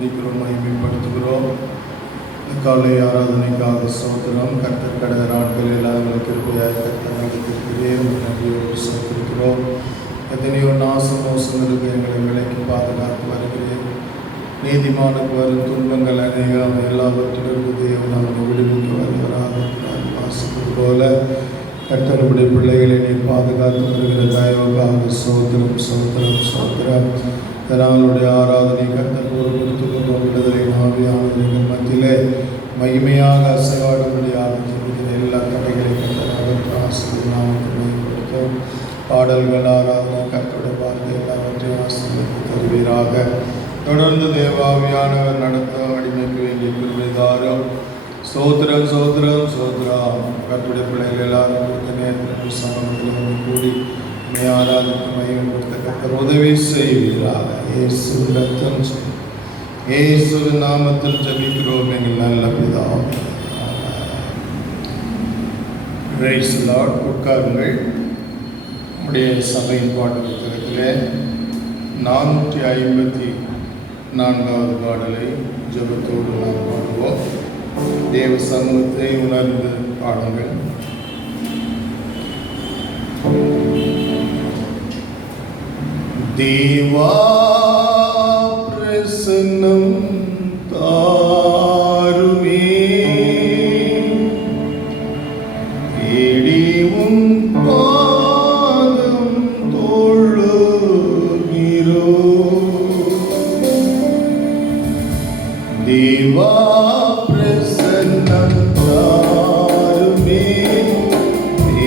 துதிக்கிறோம், மகிமைப்படுத்துகிறோம். காலை ஆராதனைக்காக சோத்திரம். கர்த்தர் கடந்த நாட்கள் எல்லாம் கிருபையாய் கர்த்தர் நடத்திருக்கிறே நன்றியோடு சோத்திருக்கிறோம். எத்தனையோ நாசம் மோசம் இருக்கு, எங்களை விலைக்கு பாதுகாத்து வருகிறேன். நீதிமானுக்கு வரும் துன்பங்கள் அநேகம், எல்லாவற்றிலிருந்து தேவன் அவனை விடுவிக்க வருகிறார். வாசிப்பது போல கர்த்தருடைய பிள்ளைகளை நீர் பாதுகாத்து வருகிற தயவுக்காக சோத்திரம் சோத்திரம் சோத்திரம். இதனாலுடைய ஆராதனை கர்த்தர் ஒரு கொடுத்துக்கொண்டோம். விடுதலை ஆவியானவர்கள் மத்தியிலே மகிமையாக அசைவாடும்படியாக இருக்கிற எல்லா தடைகளையும் கர்த்தர் அகற்ற ஆசீர்வாதத்தை மேம்படுத்தும். பாடல்கள், ஆராதனை, கர்த்தருடைய வார்த்தை எல்லாவற்றையும் ஆசீர்வதித்து தருவீராக. தொடர்ந்து தேவாவியானவர் நடத்த அடிமைக்கு வேண்டிய கிருபைதாரம். சோத்திரம் சோத்திரம் சோத்திரம். கர்த்தருடைய பிள்ளைகள் எல்லாரும் கொடுத்த நேரத்தில் சமூகத்தில் வந்து கூடி ஆராதிக்க மையம் கொடுத்த கர்த்தர் உதவி செய்வீராக. இயேசு ரத்தம் இயேசுவின் நாமத்தில் ஜெபிக்கிறோம் எங்கள் நல்ல பிதாவே. Praise the Lord. உட்காருங்கள். நம்முடைய சபையின் பாட்டு புத்தகத்திலே 454வது பாடலை ஜெபத்தோடு நாம் பாடுவோம். தேவ சமூகத்தை உணர்ந்து பாடுங்கள். தேவா பிரசன்னம் தாருமே, ஏடிவும் பாதம் தொழுகிறோ. தேவா பிரசன்னம் தாருமே,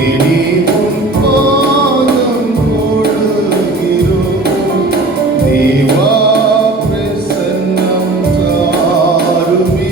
ஏடிவும் பாதம் தொழுகிறோ. தேவா பிரசன்னம் தாருமே,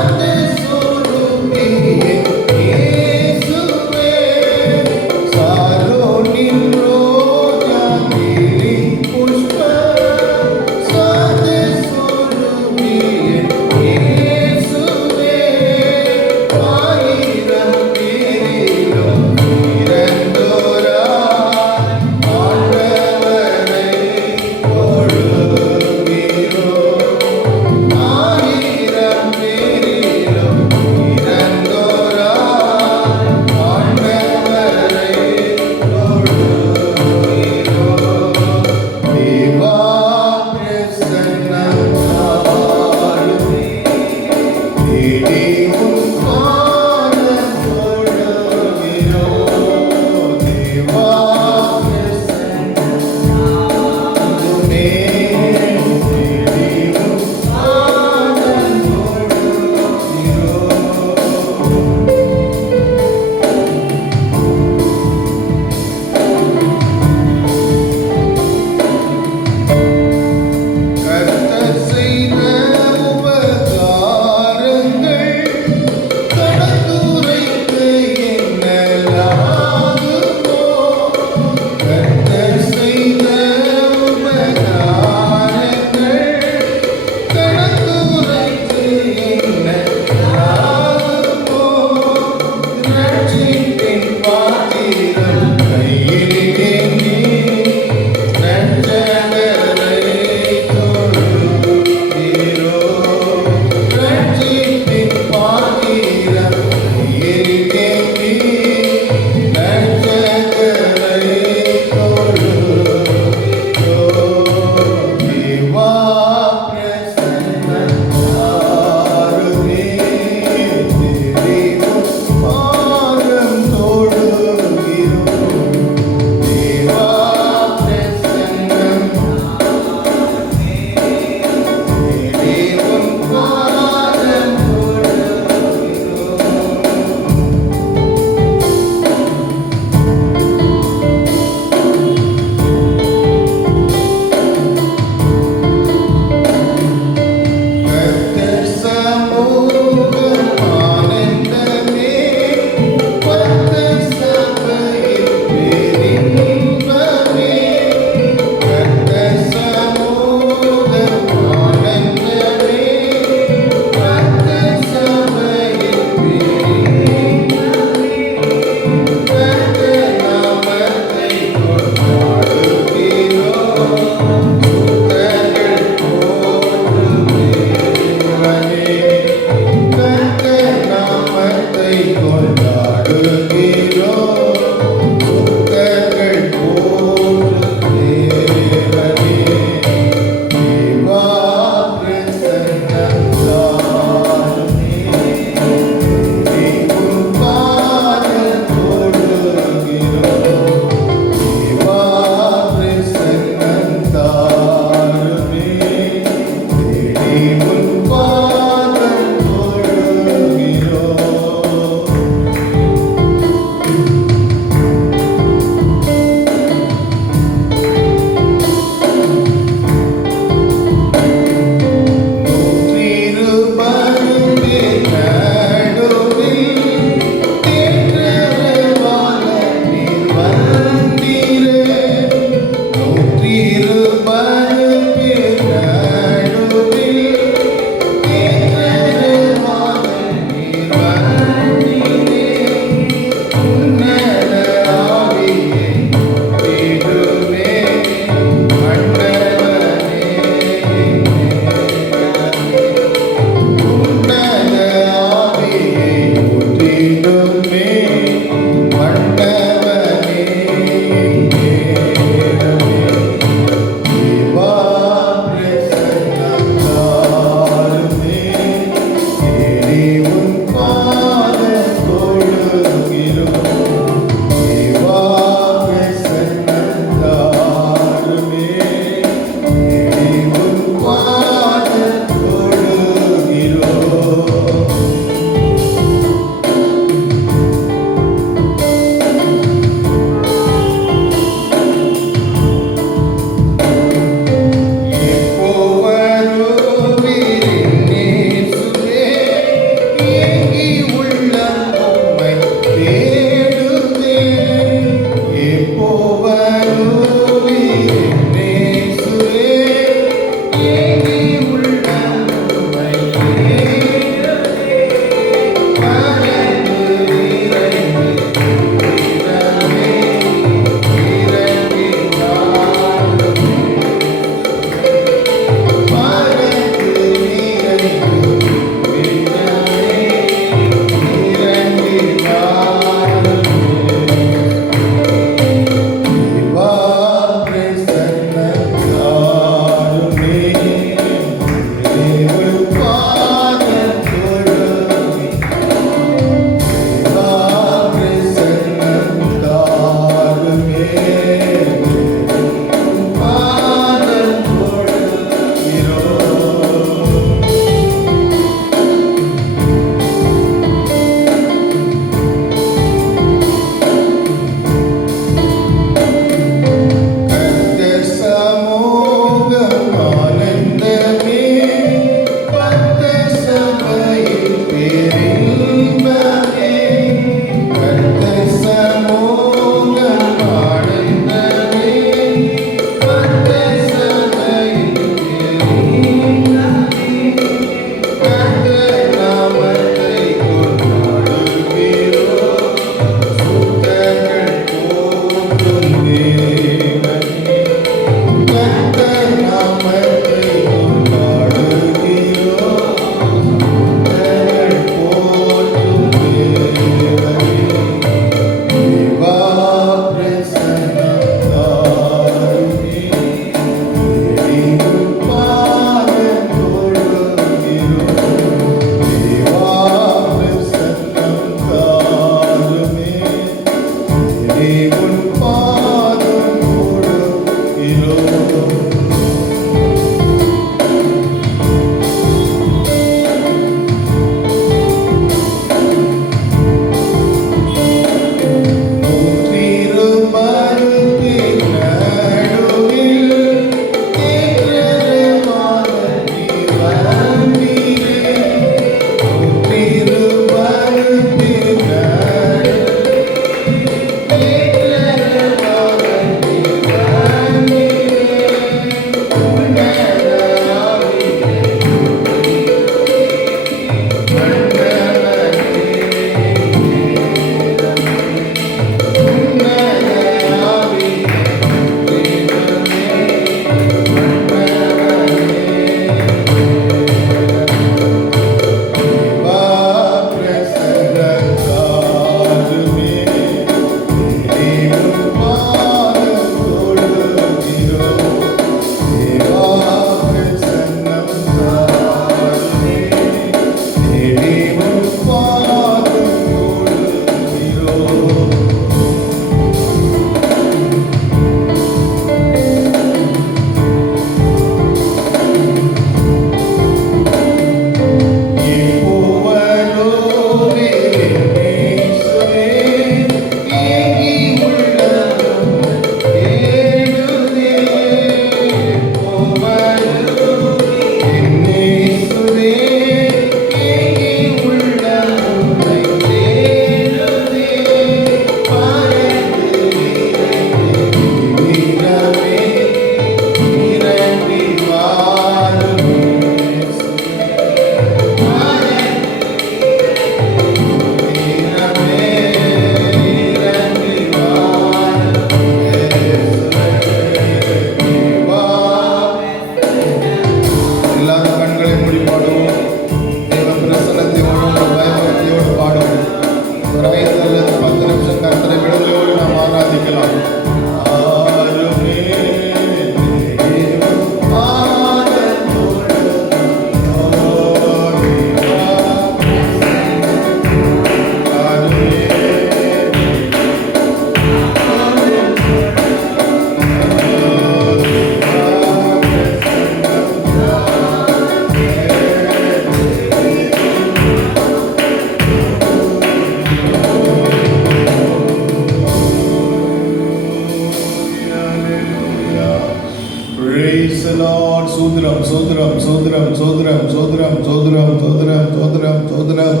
Praise the Lord. சோதரம் சோதரம் சோதரம் சோதரம் சோதரம் சோதரம் சோதரம் சோதரம் சோதரம்.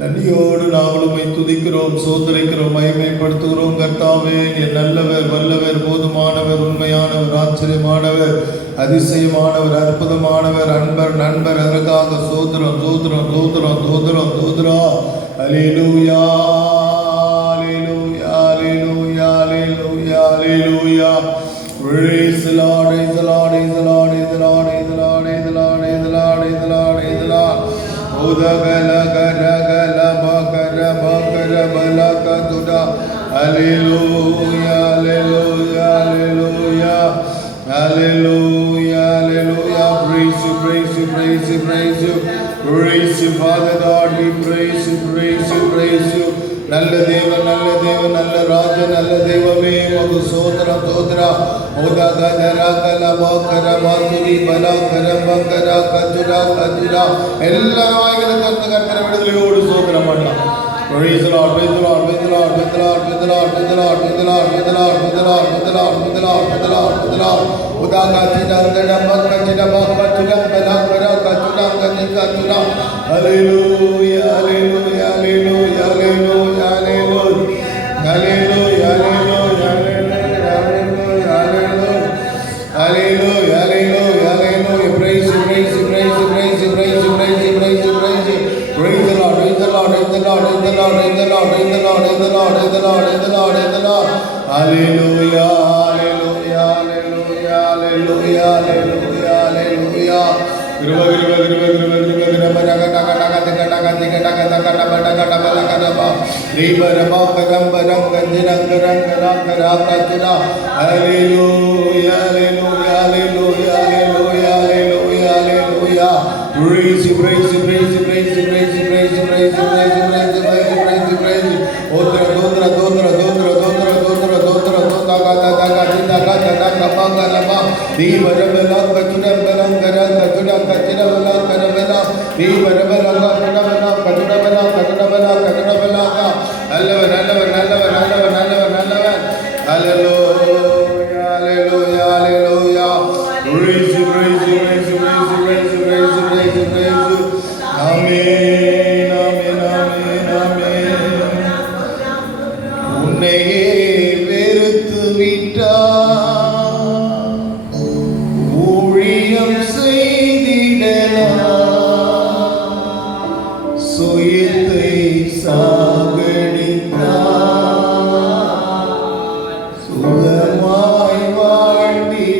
நன்றியோடு நாங்கள் உம்மை துதிக்கிறோம், சோதரிக்கிறோம், மகிமைப்படுத்துகிறோம். கர்த்தாவே, என் நல்லவர், வல்லவர், போதுமானவர், உண்மையானவர், ஆச்சரியமானவர், அதிசயமானவர், அற்புதமானவர், அன்பர், நண்பர். அதற்காக சோதரம் சோதரம் சோதரம் சோதரம் சோதரா. அல்லேலூயா அல்லேலூயா அல்லேலூயா அல்லேலூயா அல்லேலூயா. Praise the Lord, praise the Lord, praise the Lord, praise the Lord, praise the Lord, praise the Lord, praise the Lord, praise the Lord, praise the Lord. Udagala gala gala bakara bakara balaka tuda. Hallelujah, hallelujah, hallelujah, hallelujah, hallelujah. Praise you, praise you, praise you, praise you, praise you, Father God. We praise you, praise you, praise you. நல்ல தேவன், நல்ல தேவன், நல்ல ராஜா, நல்ல தெய்வமே, மகு சோதரா சோதரா. ஓதா கதரா கலா பாக்கரா பாத்துரி பலா கரம்பங்கரா கஜுரா கஜுரா. எல்லா வாய்களும் கர்த்தர விடுதலையோடு சோதரம் பண்ணலாம். Praise the Lord, praise the Lord, praise the Lord, praise the Lord, praise the Lord, praise the Lord, praise the Lord, praise the Lord, praise the Lord, praise the Lord, praise the Lord, praise the Lord, praise the Lord. Uda kachida ngada bakachida bakachida bala kara kachida ngada kachida. Hallelujah, hallelujah, hallelujah, hallelujah, hallelujah, hallelujah, hallelujah, hallelujah, hallelujah, hallelujah. Praise you, praise you, praise you, praise you, praise you, praise you, praise you, praise you. Praise the Lord, praise the Lord, praise the Lord, praise the Lord, praise the Lord, praise the Lord, praise the Lord, praise the Lord, praise the Lord, praise the Lord. Hallelujah, hallelujah, hallelujah, hallelujah, hallelujah, hallelujah. Kriba kriba kriba kriba kriba kriba naga naga naga naga naga naga naga naga naga naga naga naga naga. Riba raba karam karam kanjirang karang karang karang karang. Hallelujah, hallelujah, hallelujah, hallelujah, hallelujah, hallelujah. Praise you, praise you, praise you, praise you, praise you, praise you, praise you, praise you, praise you, praise you, praise you, praise you. Odra dodra dodra dodra dodra dodra dodra dodra gata gata gita gata gata banga lama. Diva rabela kachura bela kara kachura kachura bela kara bela. Diva rabela kachura bela kachura bela kachura bela kachura bela ka. Hallelujah, hallelujah, hallelujah, hallelujah, hallelujah. Hallelujah, hallelujah, hallelujah. Praise you, praise you, praise you, praise you, praise you, praise you, praise you, praise you. Amen, amen, amen, amen. உன்னையே வெறுத்து விட்டார், ஊழியம் செய்திடலாம், சுயத்தை சாகடித்தார், சுகமாய் வாழ்ந்திடலாம்.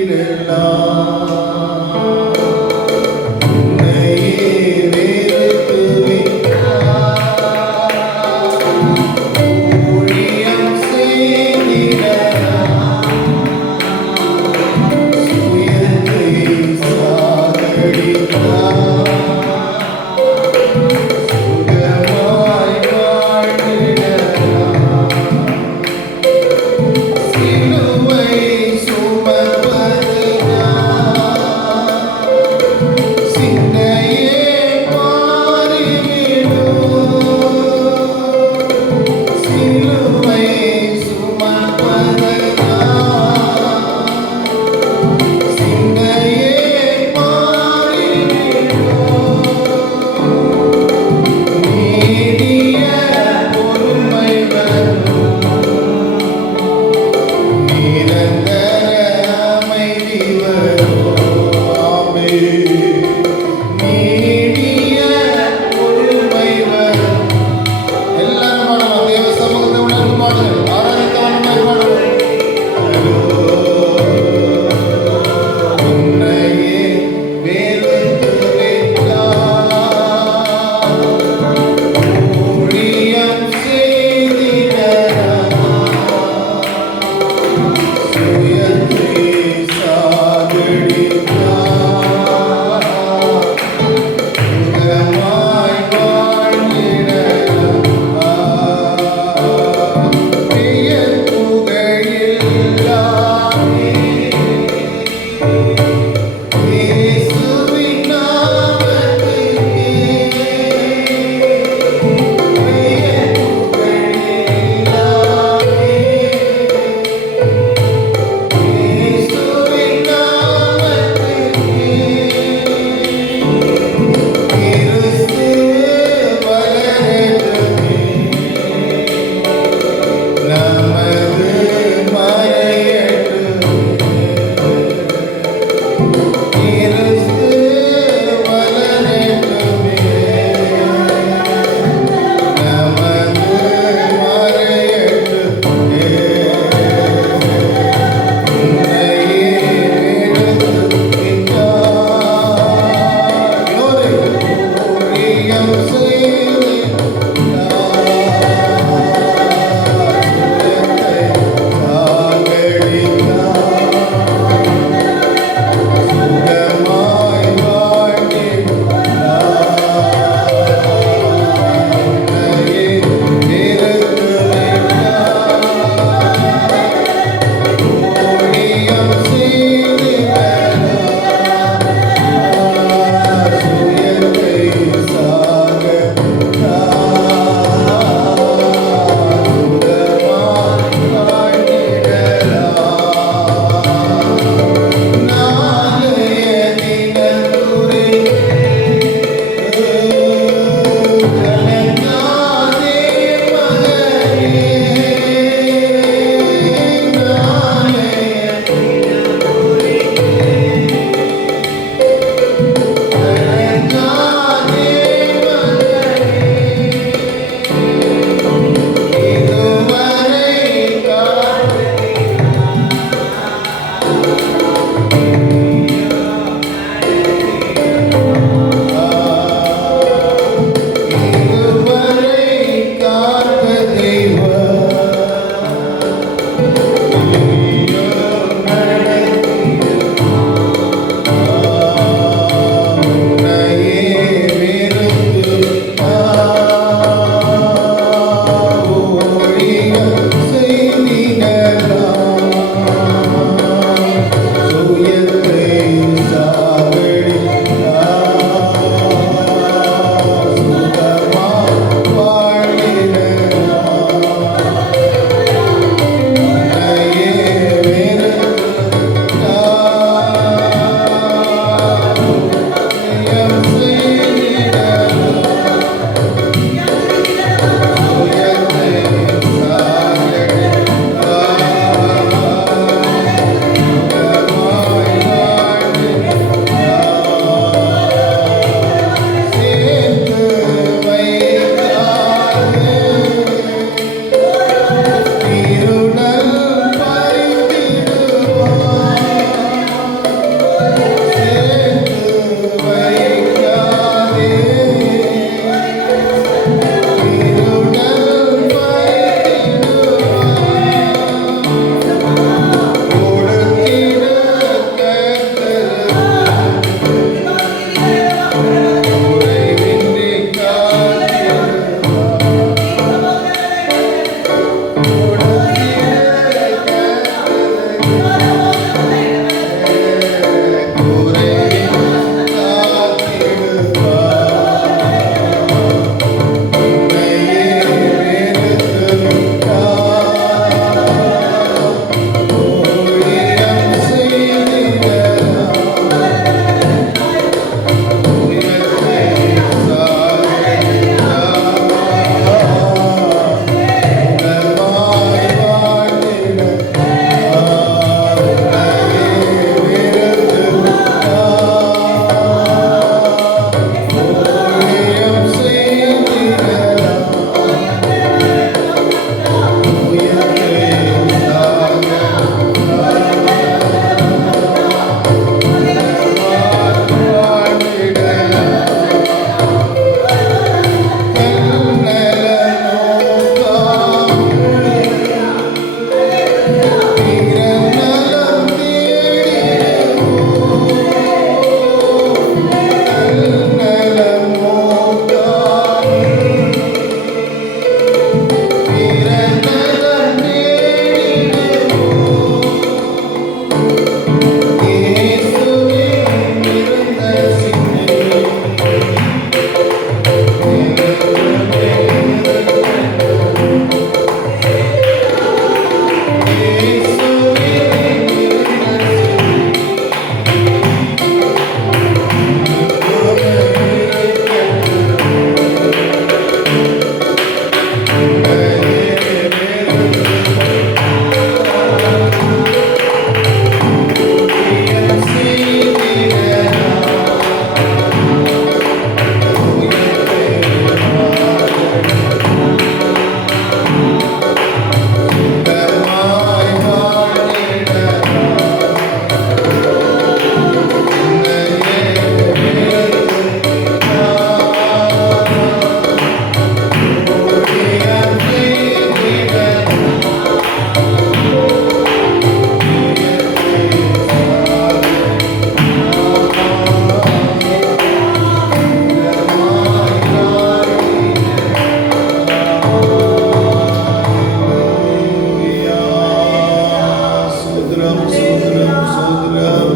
சோதரம்.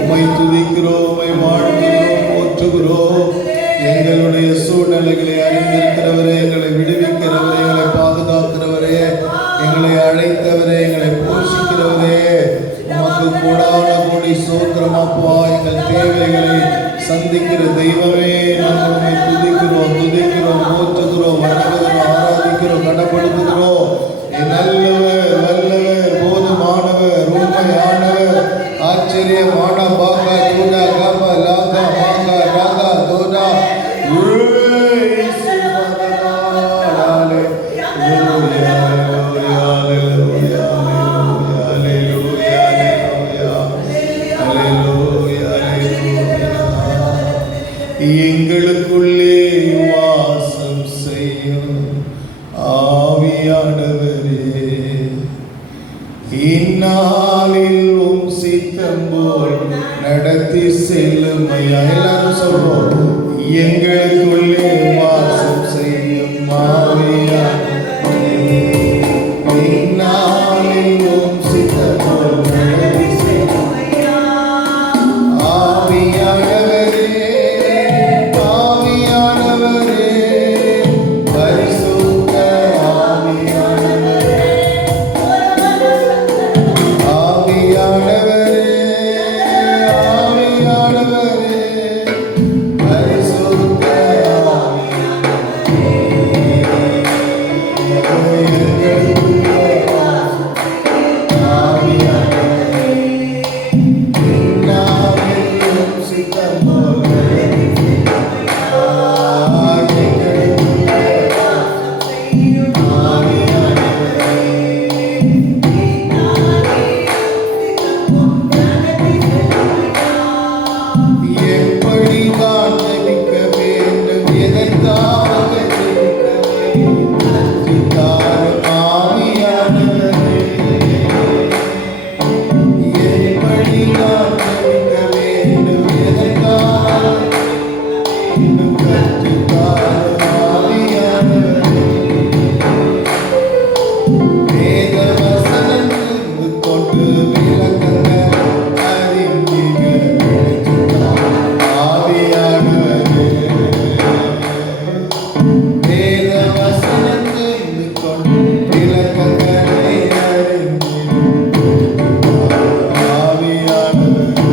உம்மை துதிக்கிறோம், உம்மை வாழ்த்துகிறோம், போற்றுகிறோம். எங்களுடைய சூழ்நிலைகளை அறிந்திருக்கிறவரே, எங்களை விடுவிக்கிறவரே, எங்களை பாதுகாக்கிறவரே, எங்களை அழைத்தவரே, எங்களை போஷிக்கிறவரே, உமக்கு கூடான கோடி சோத்திரம் அப்பா. எங்கள் தேவைகளை சந்திக்கிற தெய்வமே, நாங்கள் உம்மை துதிக்கிறோம், போற்றுகிறோம், வணங்குகிறோம், ஆராதிக்கிறோம், கனப்படுத்துகிறோம். நல்லவர், வல்லவர், போதுமானவர், உண்மையானவர், ஆச்சரியமான பாகா தூடா காபா லாகா மாகா ராகா தோடா எங்களுக்குள்ளே வாசம் செய்யும் ஆவியானவரே, இந்நாளில் உம் சித்தம் போல் நடத்தி செல்லும் ஐயா. எல்லாரும் சொல்றோம், எங்களுக்குள்ளே வாசம் செய்யும் ஆவியானவரே, இந்நாளில் உம் சித்தம் போல் நடத்தி செல்லும் ஆவியானவரே, ஆவியானவரே, பரிசுத்த ஆவியானவரே, ஆவியானவரே, ஆவியானவரே, பரிசுத்த ஆவியானவரே, ஆவியானவரே, இந்நாளில் சித்தம் போல் எப்படிதான் ஜெபிக்க வேண்டும், எதற்காக ஜெபிக்க வேண்டும், ஆவியானவரே, எப்படிதான் ஜெபிக்க வேண்டும், எதற்காக இன்னும் கற்றுத்தாரும் ஆவியானவரே, வேத வசனத்திலிருந்து கொண்டு விளக்கங்கள் அறிந்திட ஆவியானவரே, வேத வசனத்திலிருந்து கொண்டு விளக்கங்களை அறிந்திட ஆவியானவரே,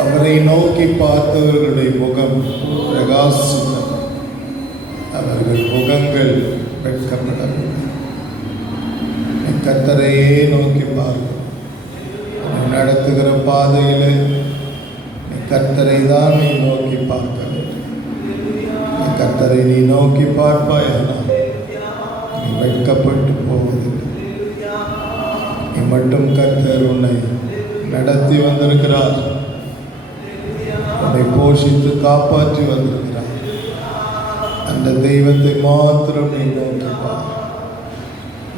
அவரை நோக்கி பார்த்தவர்களுடைய முகம் பிரகாசித்தது, அவர்கள் முகங்கள் வெட்கப்படவில்லை. கர்த்தரையே நோக்கி பார்க்கும். நடத்துகிற பாதையிலே கர்த்தரை தான் நீ நோக்கி பார்க்க வேண்டும். கர்த்தரை நீ நோக்கி பார்ப்பாயானால் நீ வெட்கப்பட்டு போவதில்லை. நீ மட்டும் கர்த்தர் உன்னை நடத்தி வந்திருக்கிறார், உன்னை போஷித்து காப்பாற்றி வந்திருக்கிறார். அந்த தெய்வத்தை மாத்திரம் நீ நோக்கி பார்.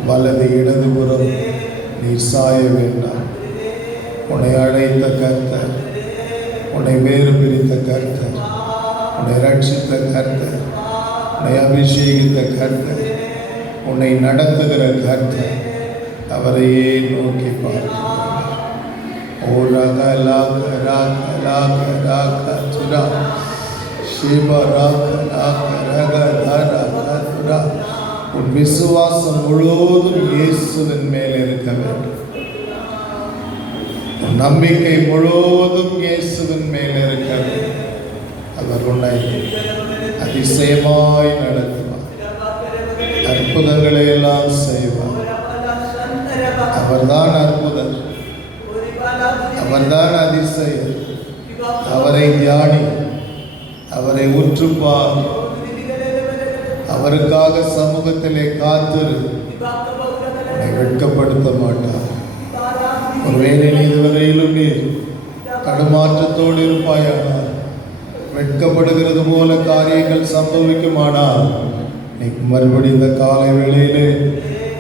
வலது இடதுபுறம் நீ சாய வேண்டாம். உன்னை அழைத்த கர்த்தர், உன்னை வேறு பிரித்த கர்த்தர், உன்னை ரட்சித்த கர்த்தர், உன்னை அபிஷேகித்த கர்த்தர், உன்னை நடத்துகிற கர்த்தர், அவரையே நோக்கி பார்க்கிறார். ஓ ரக லாக ராக லாக ராக துரா ஷிவ ராக லாக ரக ராக துரா. உன் விசுவாசம் முழுவதும் இயேசுவின் மேல் இருக்க வேண்டும். உன் நம்பிக்கை முழுவதும் இயேசுவின் மேல் இருக்க வேண்டும். அவர் உன்னை அதிசயமாய் நடத்துவார், அற்புதங்களை எல்லாம் செய்வார். அவர்தான் அற்புதர், அவர்தான் அதிசயம். அவரை தியானி, அவரை உற்றுப்பார், அவருக்காக சமூகத்திலே காத்திரு. உன்னை வெட்கப்படுத்த மாட்டார். ஒருவேளை நீ இதுவரையிலும் நீ தடுமாற்றத்தோடு இருப்பாயானால், வெட்கப்படுகிறது போல காரியங்கள் சம்பவிக்குமானால், நீ மறுபடியும் இந்த காலை வேளையிலே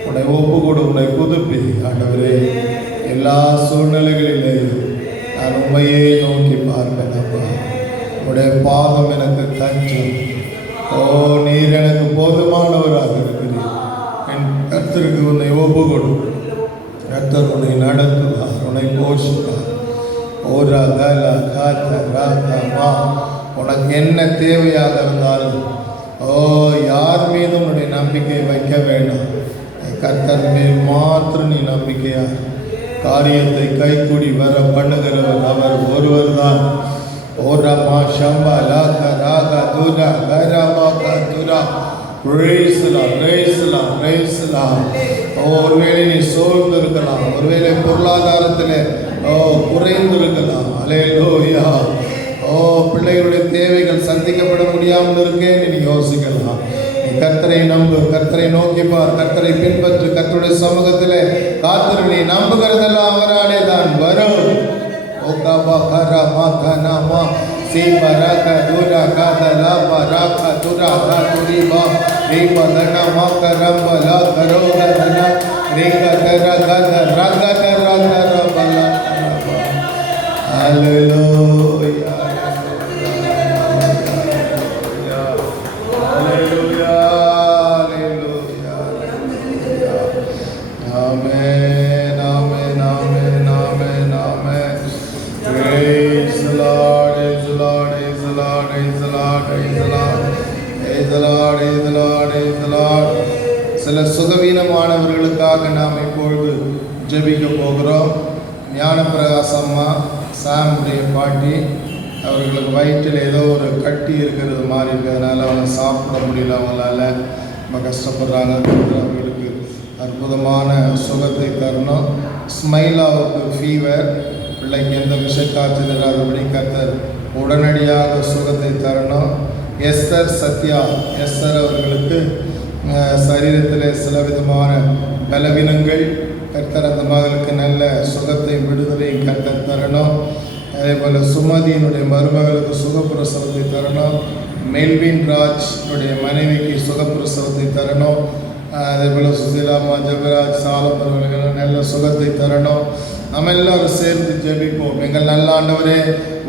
உன்னை ஒப்பு கொடு, உன்னை புதுப்பி. ஆண்டவரே, எல்லா சூழ்நிலைகளிலே நான் உண்மையே நோக்கி பார்ப்பேன். அப்பா, உடைய பாதம் எனக்கு தஞ்சம். ஓ, நீர் எனக்கு போதுமானவராக இருக்கிறீர். என் கர்த்தருக்கு உன்னை ஒப்பு கொடு. கர்த்தர் உன்னை நடத்துவார், உன்னை போஷிப்பார். ஓரா கலா காத்த ராகமா. உனக்கு என்ன தேவையாக இருந்தாலும், ஓ, யார் மீதும் உன்னுடைய நம்பிக்கை வைக்க வேண்டாம். கர்த்தர் மேல் மாத்திரம் நீ நம்பிக்கையா காரியத்தை கைக்கூடி வர பண்ணுகிறவர் அவர் ஒருவர் தான். ஓரமா ஷம்பா லாக ராக துரா கரமா கதுரா. ஒருவேளை நீ சோர்ந்திருக்கலாம், ஒருவேளை பொருளாதாரத்தில் குறைந்திருக்கலாம். அல்லேலூயா. பிள்ளைகளுடைய தேவைகள் சந்திக்கப்பட முடியாமல் இருக்கேன்னு நீ யோசிக்கலாம். நீ கர்த்தரை நம்பு, கர்த்தரை நோக்கிப்பார், கர்த்தரை பின்பற்று, கர்த்தருடைய சமூகத்தில் காத்திரு. நீ நம்புகிறதெல்லாம் அவராலே தான் வரும். ஓகபா கரமா கனமா சீபரக துரா கதலா பரக துரா கதுரிபா ரீபதன மகரம்ப லா கரோகதன ரீகதர கத ரகதர ரபல. ஹalleluya. ஹalleluya. ஹalleluya. ஆமென், ஆமென், ஆமென், ஆமென், ஆமென். Praise the Lord, praise the Lord, praise the Lord, praise the Lord, praise the Lord, praise the Lord, praise the Lord, praise the Lord. சில சுகவீனமானவர்களுக்காக நாம் இப்பொழுது ஜெபிக்க போகிறோம். ஞான பிரகாசம்மா சாமுடைய பாட்டி, அவர்களுக்கு வயிற்றில் ஏதோ ஒரு கட்டி இருக்கிறது மாதிரி இருக்கிறதுனால அவங்க சாப்பிட முடியல, அவங்களால ரொம்ப கஷ்டப்படுறாங்க. அவங்களுக்கு அற்புதமான சுகத்தை தரணும். ஸ்மைலாவுக்கு ஃபீவர், பிள்ளைக்கு எந்த விஷக்காய்ச்சல் இல்லாதபடி கர்த்தர் உடனடியாக சுகத்தை தரணும். எஸ்தர் சத்யா எஸ்தர் அவர்களுக்கு சரீரத்தில் சில விதமான பலவீனங்கள், கர்த்தர் அந்த மகளுக்கு நல்ல சுகத்தை விடுதலையும் கர்த்தர் தரணும். அதே போல் சுமதியினுடைய மருமகளுக்கு சுகப்பிரசவத்தை தரணும். மெல்வின் ராஜ்னுடைய மனைவிக்கு சுகப்பிரசவத்தை தரணும். அதே போல் சுசீலாமா, ஜெபராஜ், சாலம் அவர்கள் நல்ல சுகத்தை தரணும். நம்ம எல்லாரும் சேர்ந்து ஜெபிப்போம். எங்கள் நல்ல ஆண்டவரே,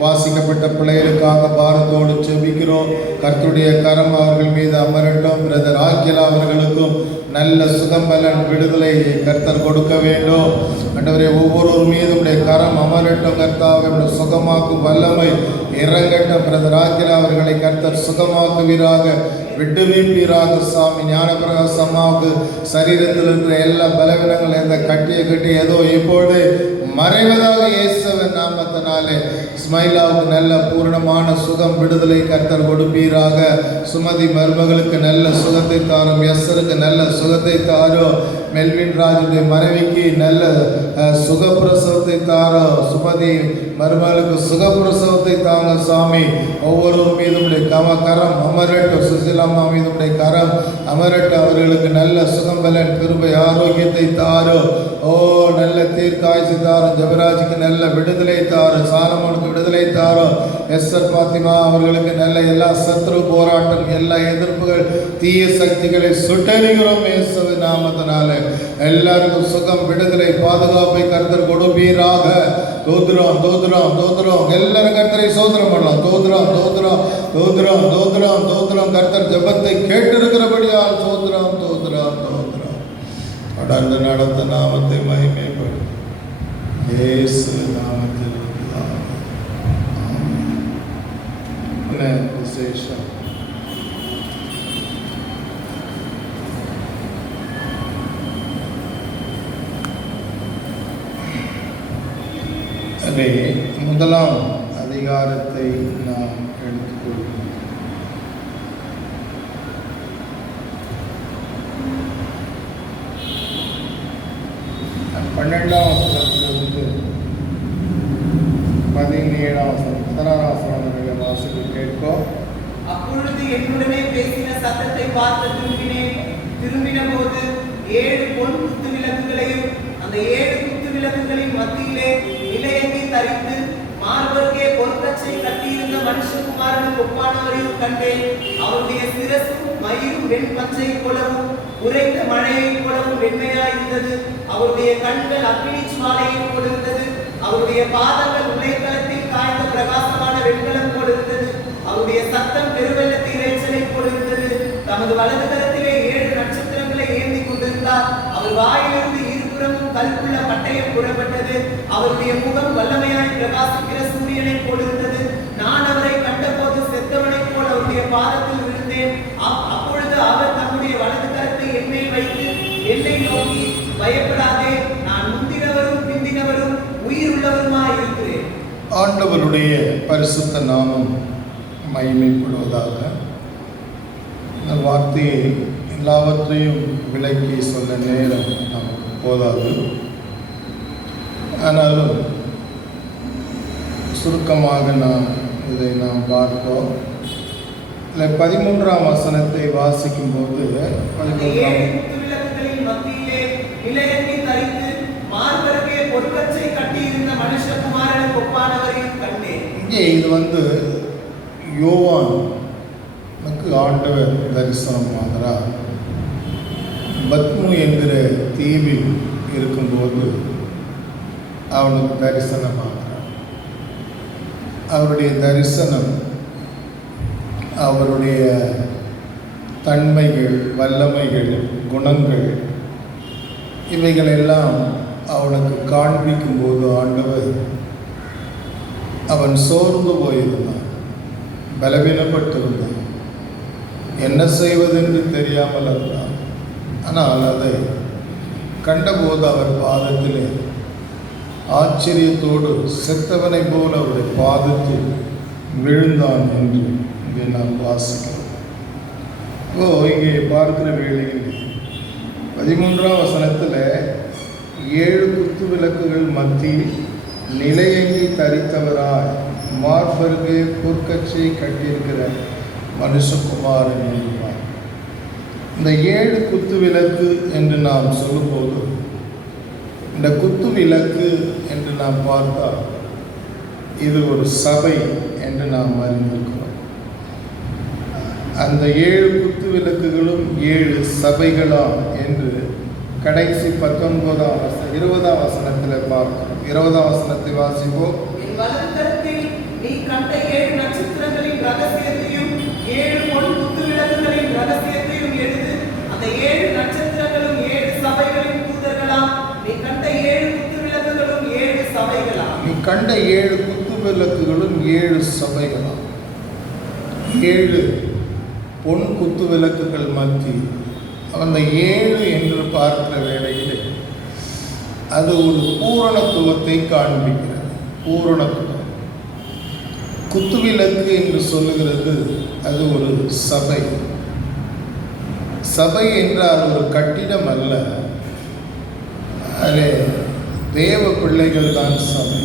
வாசிக்கப்பட்ட பிள்ளைகளுக்காக பாரத்தோடு ஜெபிக்கிறோம். கர்த்தருடைய கரம் அவர்கள் மீது அமரட்டும். பிரதர் ஆக்கியலா அவர்களுக்கும் நல்ல சுகம்பலன் விடுதலையை கர்த்தர் கொடுக்க வேண்டும். ஆண்டவரே, ஒவ்வொருவர் மீதும் உடைய கரம் அமரட்டும். கர்த்தாவே, சுகமாக்கும் வல்லமை இறங்கட்டும். பிரதர் ஆக்கியலா அவர்களை கர்த்தர் சுகமாக்குவீராக, விட்டுவீப்பீராக. சாமி ஞானபிரகாச அம்மாவுக்கு சரீரத்தில் இருக்கிற எல்லா பலவீனங்கள் எந்த கட்டி ஏதோ இப்பொழுது மறைவதாக இயேசுவின் நாமத்தினாலே ஸ்மைலாவுக்கு நல்ல பூரணமான சுகம் விடுதலை கர்த்தர் கொடுப்பீராக. சுமதி மருமகளுக்கு நல்ல சுகத்தை தாரும். எஸ்ஸருக்கு நல்ல சுகத்தை தாரும். மெல்வின் ராஜுடைய மனைவிக்கு நல்ல சுகப்பிரசவத்தை தாரும். சுமதி மருமகளுக்கு சுகப்பிரசவத்தை தாங்க சாமி. ஒவ்வொரு மீதுடைய கரம் அமரட்டும். சுசிலாமா மீதுடைய கரம் அமரட்டும். அவர்களுக்கு நல்ல சுகம்பலன் கிருபை ஆரோக்கியத்தை தாரும். ஓ, நல்ல தீர்க்காய்ச்சி தாரும். ஜெபராஜுக்கு நல்ல விடுதலை தாரும். சாலமோனுக்கு விடுதலை தாரும். எஸ்ஸர் பாத்திமா அவர்களுக்கு நல்ல எல்லா சத்ரு போராட்டம், எல்லா எதிர்ப்புகள், தீய சக்திகளை சுட்டறிகிறோம் இயேசுவின் நாமத்தினாலே. எல்லாருக்கும் சுகம், விடுதலை, பாதுகாப்பை கர்த்தர் கொடுப்பீராக. தோத்ரம் தோத்ரம் தோத்ரம். எல்லாரும் கர்த்தரை சோதரம் பண்ணலாம். தோத்ரம் தோத்ரம் தோத்ரம் தோத்ரம் தோத்ரம். கர்த்தர் ஜெபத்தை கேட்டிருக்கிறபடியால் சோத்ரம் தோத்ரம் தோத்ரம். தொடர்ந்து நடந்த நாமத்தை மகிமைப்படும் இயேசு நாமத்தில் விசேஷம். எனவே முதலாம் அதிகாரத்தை நாம் எடுத்துக்கொள்வோம். பன்னெண்டாம் வசனத்திலிருந்து 17ஆம் வசனம் 16ஆம் வசனம் வாசித்து கேட்போம். அப்பொழுது என்னுடனே பேசின சத்தத்தை பார்த்து திரும்பின போது 7 பொன் குத்து விளக்குகளையும் அந்த 7 குத்து விளக்குகளின் மத்தியிலே நிலையங்கி தரித்து மார்பருகே பொற்கச்சை கட்டியிருந்த மனுஷகுமாரனுக்கு ஒப்பானவரையும் கண்டேன். அவருடைய சிரசும் மயிரும் வெண்பச்சை போலவும் உறைந்த மழையை போலவும் வெண்மையாயிருந்தது. அவருடைய கண்கள் அக்கினி ஜுவாலையை போலிருந்தது. அவருடைய பாதங்கள் உலைக்களத்தில் காய்ந்த பிரகாசமான வெண்கலம் போலிருந்தது. அவருடைய சத்தம் பெருவெள்ளத்தை இறைச்சலை போலிருந்தது. தமது வலது கரத்திலே 7 நட்சத்திரங்களை ஏந்தி கொண்டிருந்தார். அவர் வாயிலிருந்து இருபுறமும் கல்புள்ள பட்டயம் புறப்பட்டது. அவருடைய முகம் வல்லமையாய் பிரகாசிக்கிற சூரியனை போலிருந்தது. நான் அவரை கண்டபோது செத்தவனை போல் அவருடைய பாதத்தில் விழுந்தேன். அப்பொழுது அவர் தம்முடைய வலது கரத்தை என்மேல் வைத்து என்னை நோக்கி, பயப்படாதே, நான் முந்தினவரும் பிந்தினவரும் உயிருள்ளவருமாய் இருக்கிறேன். ஆண்டவருடைய பரிசுத்த நாமம் மகிமைப்படுவதாக. இந்த வார்த்தையை எல்லாவற்றையும் விளக்கி சொல்ல நேரம் நமக்கு போதாது. ஆனாலும் சுருக்கமாக இதை நாம் பார்ப்போம். 13ஆம் வசனத்தை வாசிக்கும் போது 13ஆம் இங்கே இது யோவானுக்கு ஆண்டவர் தரிசனம் ஆகிறார். பத்மு என்கிற தீவில் இருக்கும்போது அவனுக்கு தரிசனமாகிறார். அவருடைய தரிசனம் அவருடைய தன்மைகள், வல்லமைகள், குணங்கள் இவைகளெல்லாம் அவனுக்கு காண்பிக்கும்போது ஆண்டவர் அவன் சோர்ந்து போயிருந்தான், பலவீனப்பட்டிருந்தான், என்ன செய்வதென்று தெரியாமல் இருந்தான். ஆனால் அதை கண்டபோது அவர் பாதத்திலே ஆச்சரியத்தோடு செத்தவனை போல் அவருடைய பாதத்தில் விழுந்தான் என்று இங்கே நாம் வாசிக்கிறோம். இங்கே பார்க்கிற வேளையில் 13ஆம் வசனத்தில் 7 குத்து விளக்குகள் மத்தியில் நிலையங்கி தரித்தவராய் மார்பருகே பொற்கச்சை கட்டியிருக்கிற மனுஷகுமாரன் என்பார். இந்த 7 குத்து விளக்கு என்று நாம் சொல்லும்போது, இந்த குத்து விளக்கு என்று நாம் பார்த்தால் இது ஒரு சபை என்று நாம் அறிந்திருக்கிறோம். அந்த 7 குத்து விளக்குகளும் 7 சபைகளாம் என்று கடைசி 20ஆம் வசனத்தில் பார்க்கிறோம். 20ஆம் வசனத்தை வாசிப்போம். என் வலது கரத்தில் நீ கண்ட 7 நட்சத்திரங்களின் ரகசியத்தையும் 7 பொன் குத்து விளக்குகளின் ரகசியத்தையும் எழுது. அந்த 7 நட்சத்திரங்களும் 7 சபைகளின் தூதர்களாம். நீ கண்ட 7 குத்து விளக்குகளும் 7 சபைகளாம். நீ கண்ட 7 குத்து விளக்குகளும் 7 சபைகளாம். 7 பொன் குத்து விளக்குகள் மத்தியில் அந்த 7 என்று பார்க்கிற வேளையில் அது ஒரு பூரணத்துவத்தை காண்பிக்கிறது. பூரணத்துவம். குத்துவிளக்கு என்று சொல்லுகிறது அது ஒரு சபை. சபை என்றால் ஒரு கட்டிடம் அல்ல, அது தேவ பிள்ளைகள் தான் சபை.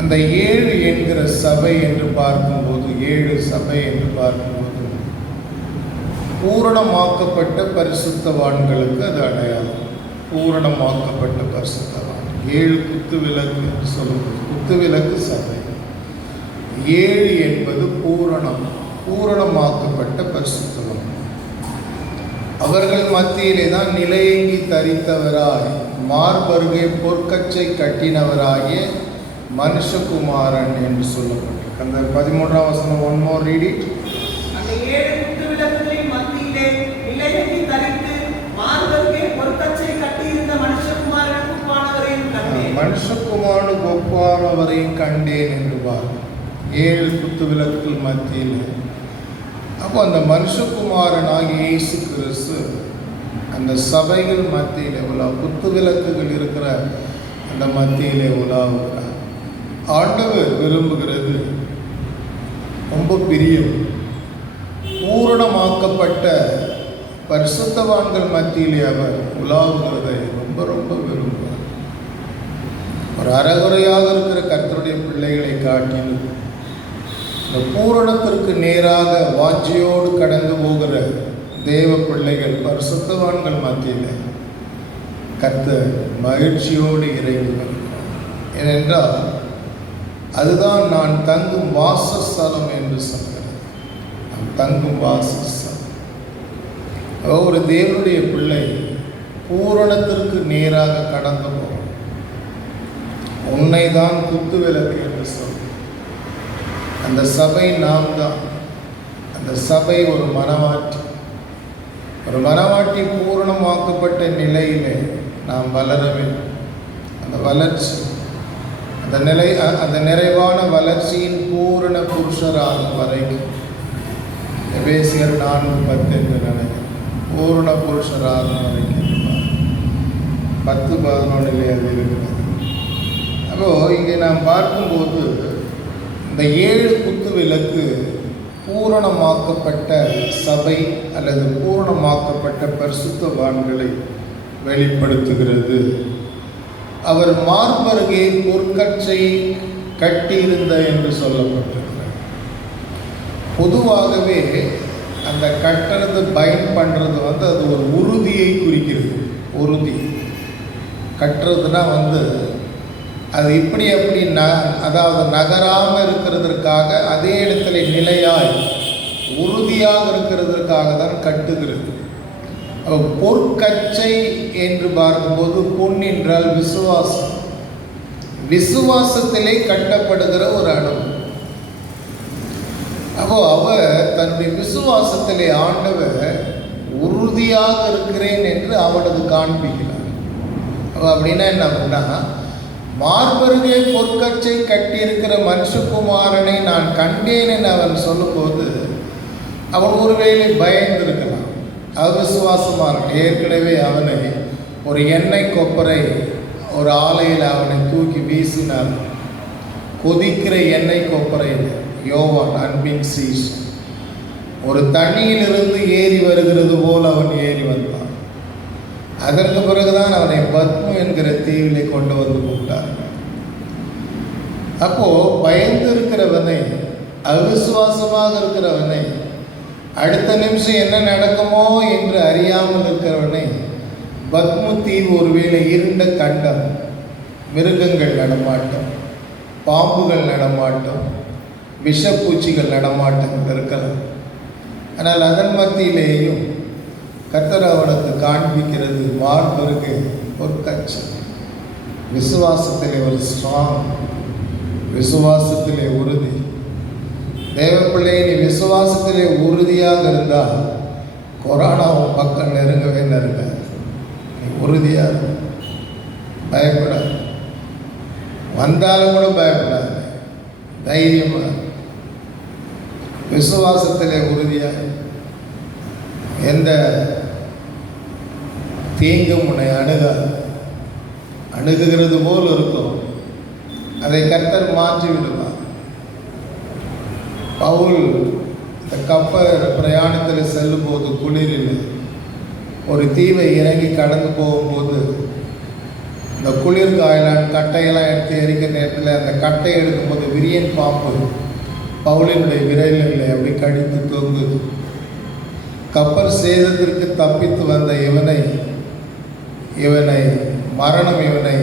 அந்த 7 என்கிற சபை என்று பார்க்கும்போது, 7 சபை என்று பார்க்கும்போது பூரணமாக்கப்பட்ட பரிசுத்தவான்களுக்கு அது அடையாளம். பூரணமாக்கப்பட்ட பரிசுத்தவான். 7 குத்து விளக்கு என்று சொல்லும்போது குத்து விளக்கு சபை. 7 என்பது பூரணமாக்கப்பட்ட பரிசுத்தவான். அவர்கள் மத்தியிலே தான் நிலையங்கி தரித்தவராய் மார்பருகே பொற்கச்சை கட்டினவராகிய மனுஷகுமாரன் என்று சொல்லப்பட்டிருக்கு. அந்த 13ஆம் வசனம் one more read it. அந்த 7 குத்து விளக்குகளின் மத்தியிலே நிலையங்கி தரித்து மார்பருகே பொற்கச்சை கட்டியிருந்த மனுஷகுமாரனுக்கு ஒப்பானவரையும் கண்டேன். மனுஷகுமாரனுக்கு ஒப்பானவரையும் கண்டேன் என்று பார். 7 குத்து விளக்குகள் மத்தியில். அப்போ அந்த மனுஷகுமாரனாகிய இயேசு கிறிஸ்து அந்த சபைகள் மத்தியில் குத்து விளக்குகள் இருக்கிற அந்த மத்தியிலே உலாவுகிறார். ஆண்டவர் விரும்புகிறது ரொம்ப பிரியம். பூரணமாக்கப்பட்ட பரிசுத்தவான்கள் மத்தியிலே அவர் உலாவுகிறதை ரொம்ப ரொம்ப விரும்புகிறார். ஒரு அறகுறையாக இருக்கிற கர்த்தருடைய பிள்ளைகளை காட்டிலும் இந்த பூரணத்திற்கு நேராக வாஞ்சியோடு கடந்து போகிற தேவ பிள்ளைகள் பரிசுத்தவான்கள் மத்தியில் கர்த்தர் மகிழ்ச்சியோடு இறங்கி வருகிறார். ஏனென்றால் அதுதான் நான் தங்கும் வாசஸ்தலம் என்று சொல்கிறது. நான் தங்கும் வாசஸ்தலம். ஒரு தேவனுடைய பிள்ளை பூரணத்திற்கு நேராக கடந்து போகும். உன்னை தான் குத்து விளக்கு என்று சொல்லும். அந்த சபை நாம் தான். அந்த சபை ஒரு மனவாட்டி. ஒரு மனவாட்டி பூரணமாக்கப்பட்ட நிலையிலே நாம் வளர வேண்டும். அந்த வளர்ச்சி, அந்த நிறைவான வளர்ச்சியின் பூரண புருஷராகும் வரைக்கும் எபேசியர் 4:10 என்று நினைக்கிறேன். பூரண புருஷராகும் வரைக்கும் 10:11 அது இருக்கிறது. அப்போது இங்கே நாம் பார்க்கும்போது இந்த 7 குத்து விளக்கு பூரணமாக்கப்பட்ட சபை அல்லது பூரணமாக்கப்பட்ட பரிசுத்தவான்களை வெளிப்படுத்துகிறது. அவர் மார்பருகே பொற்கச்சை கட்டியிருந்த என்று சொல்லப்பட்டிருக்கிறார். பொதுவாகவே அந்த கட்டுறது பைண்ட் பண்ணுறது அது ஒரு உறுதியை குறிக்கிறது. உறுதி கட்டுறதுனா அது இப்படி அப்படி அதாவது நகராமல் இருக்கிறதற்காக, அதே இடத்துல நிலையாய் உறுதியாக இருக்கிறதற்காக தான் கட்டுகிறது. பொற்கச்சை என்று பார்க்கும்போது பொன் என்றால் விசுவாசம். விசுவாசத்திலே கட்டப்படுகிற ஒரு அனுபவம். அப்போ அவர் தன்னுடைய விசுவாசத்திலே ஆண்டவர் உறுதியாக இருக்கிறேன் என்று அவனது காண்பிக்கிறார். அப்படின்னா என்ன அப்படின்னா, மார்பருகே பொற்கச்சை கட்டியிருக்கிற மனுஷகுமாரனை நான் கண்டேன் என்று அவன் சொல்லும்போது அவன் ஒருவேளை பயந்திருக்கலாம், அவிசுவாசமாக. ஏற்கனவே அவனை ஒரு எண்ணெய் கொப்பரை ஒரு ஆலையில் அவனை தூக்கி வீசினார். கொதிக்கிற எண்ணெய் கொப்பரையில் யோவான் அன்பின் சீஸ் ஒரு தண்ணியிலிருந்து ஏறி வருகிறது போல் அவன் ஏறி வந்தான். அதற்கு பிறகுதான் அவனை பத்மு என்கிற தீவிலே கொண்டு வந்து போட்டார்கள். அப்போ பயந்து இருக்கிறவனை, அவிசுவாசமாக இருக்கிறவனை, அடுத்த நிமிஷம் என்ன நடக்குமோ என்று அறியாமல் இருக்கிறவனை, பத்மு தீவு ஒருவேளை இருண்ட கண்டம், மிருகங்கள் நடமாட்டம், பாம்புகள் நடமாட்டம், விஷப்பூச்சிகள் நடமாட்டம் இருக்கலாம். ஆனால் அதன் மத்தியிலேயும் கர்த்தர் அவனுக்கு காண்பிக்கிறது மார்பருகே ஒரு கட்சி, விசுவாசத்திலே ஒரு ஸ்ட்ராங், விசுவாசத்திலே உறுதி. தேவப்பிள்ளை, நீ விசுவாசத்திலே உறுதியாக இருந்தால் கொரோனாவும் பக்கம் நெருங்கவே நெருங்காது. நீ உறுதியாக இருக்கும், பயப்படாது, வந்தாலும் கூட பயப்படாது, தைரியமாக விசுவாசத்திலே உறுதியாக. எந்த தீங்கும் உன்னை அணுகுகிறது போல் இருக்கும், அதை கர்த்தர் மாற்றி விடுவார். பவுல் இந்த கப்பல் பிரயாணத்தில் செல்லும்போது குளிரில் ஒரு தீவை இறங்கி கடந்து போகும்போது இந்த குளிர் காயலான் கட்டையெல்லாம் எடுத்து எரிக்கிற நேரத்தில் அந்த கட்டையை எடுக்கும்போது விரியன் பாம்பு பவுலினுடைய விரலில் அப்படி கடித்து தொங்குது. கப்பல் சேதத்திற்கு தப்பித்து வந்த இவனை மரணம் இவனை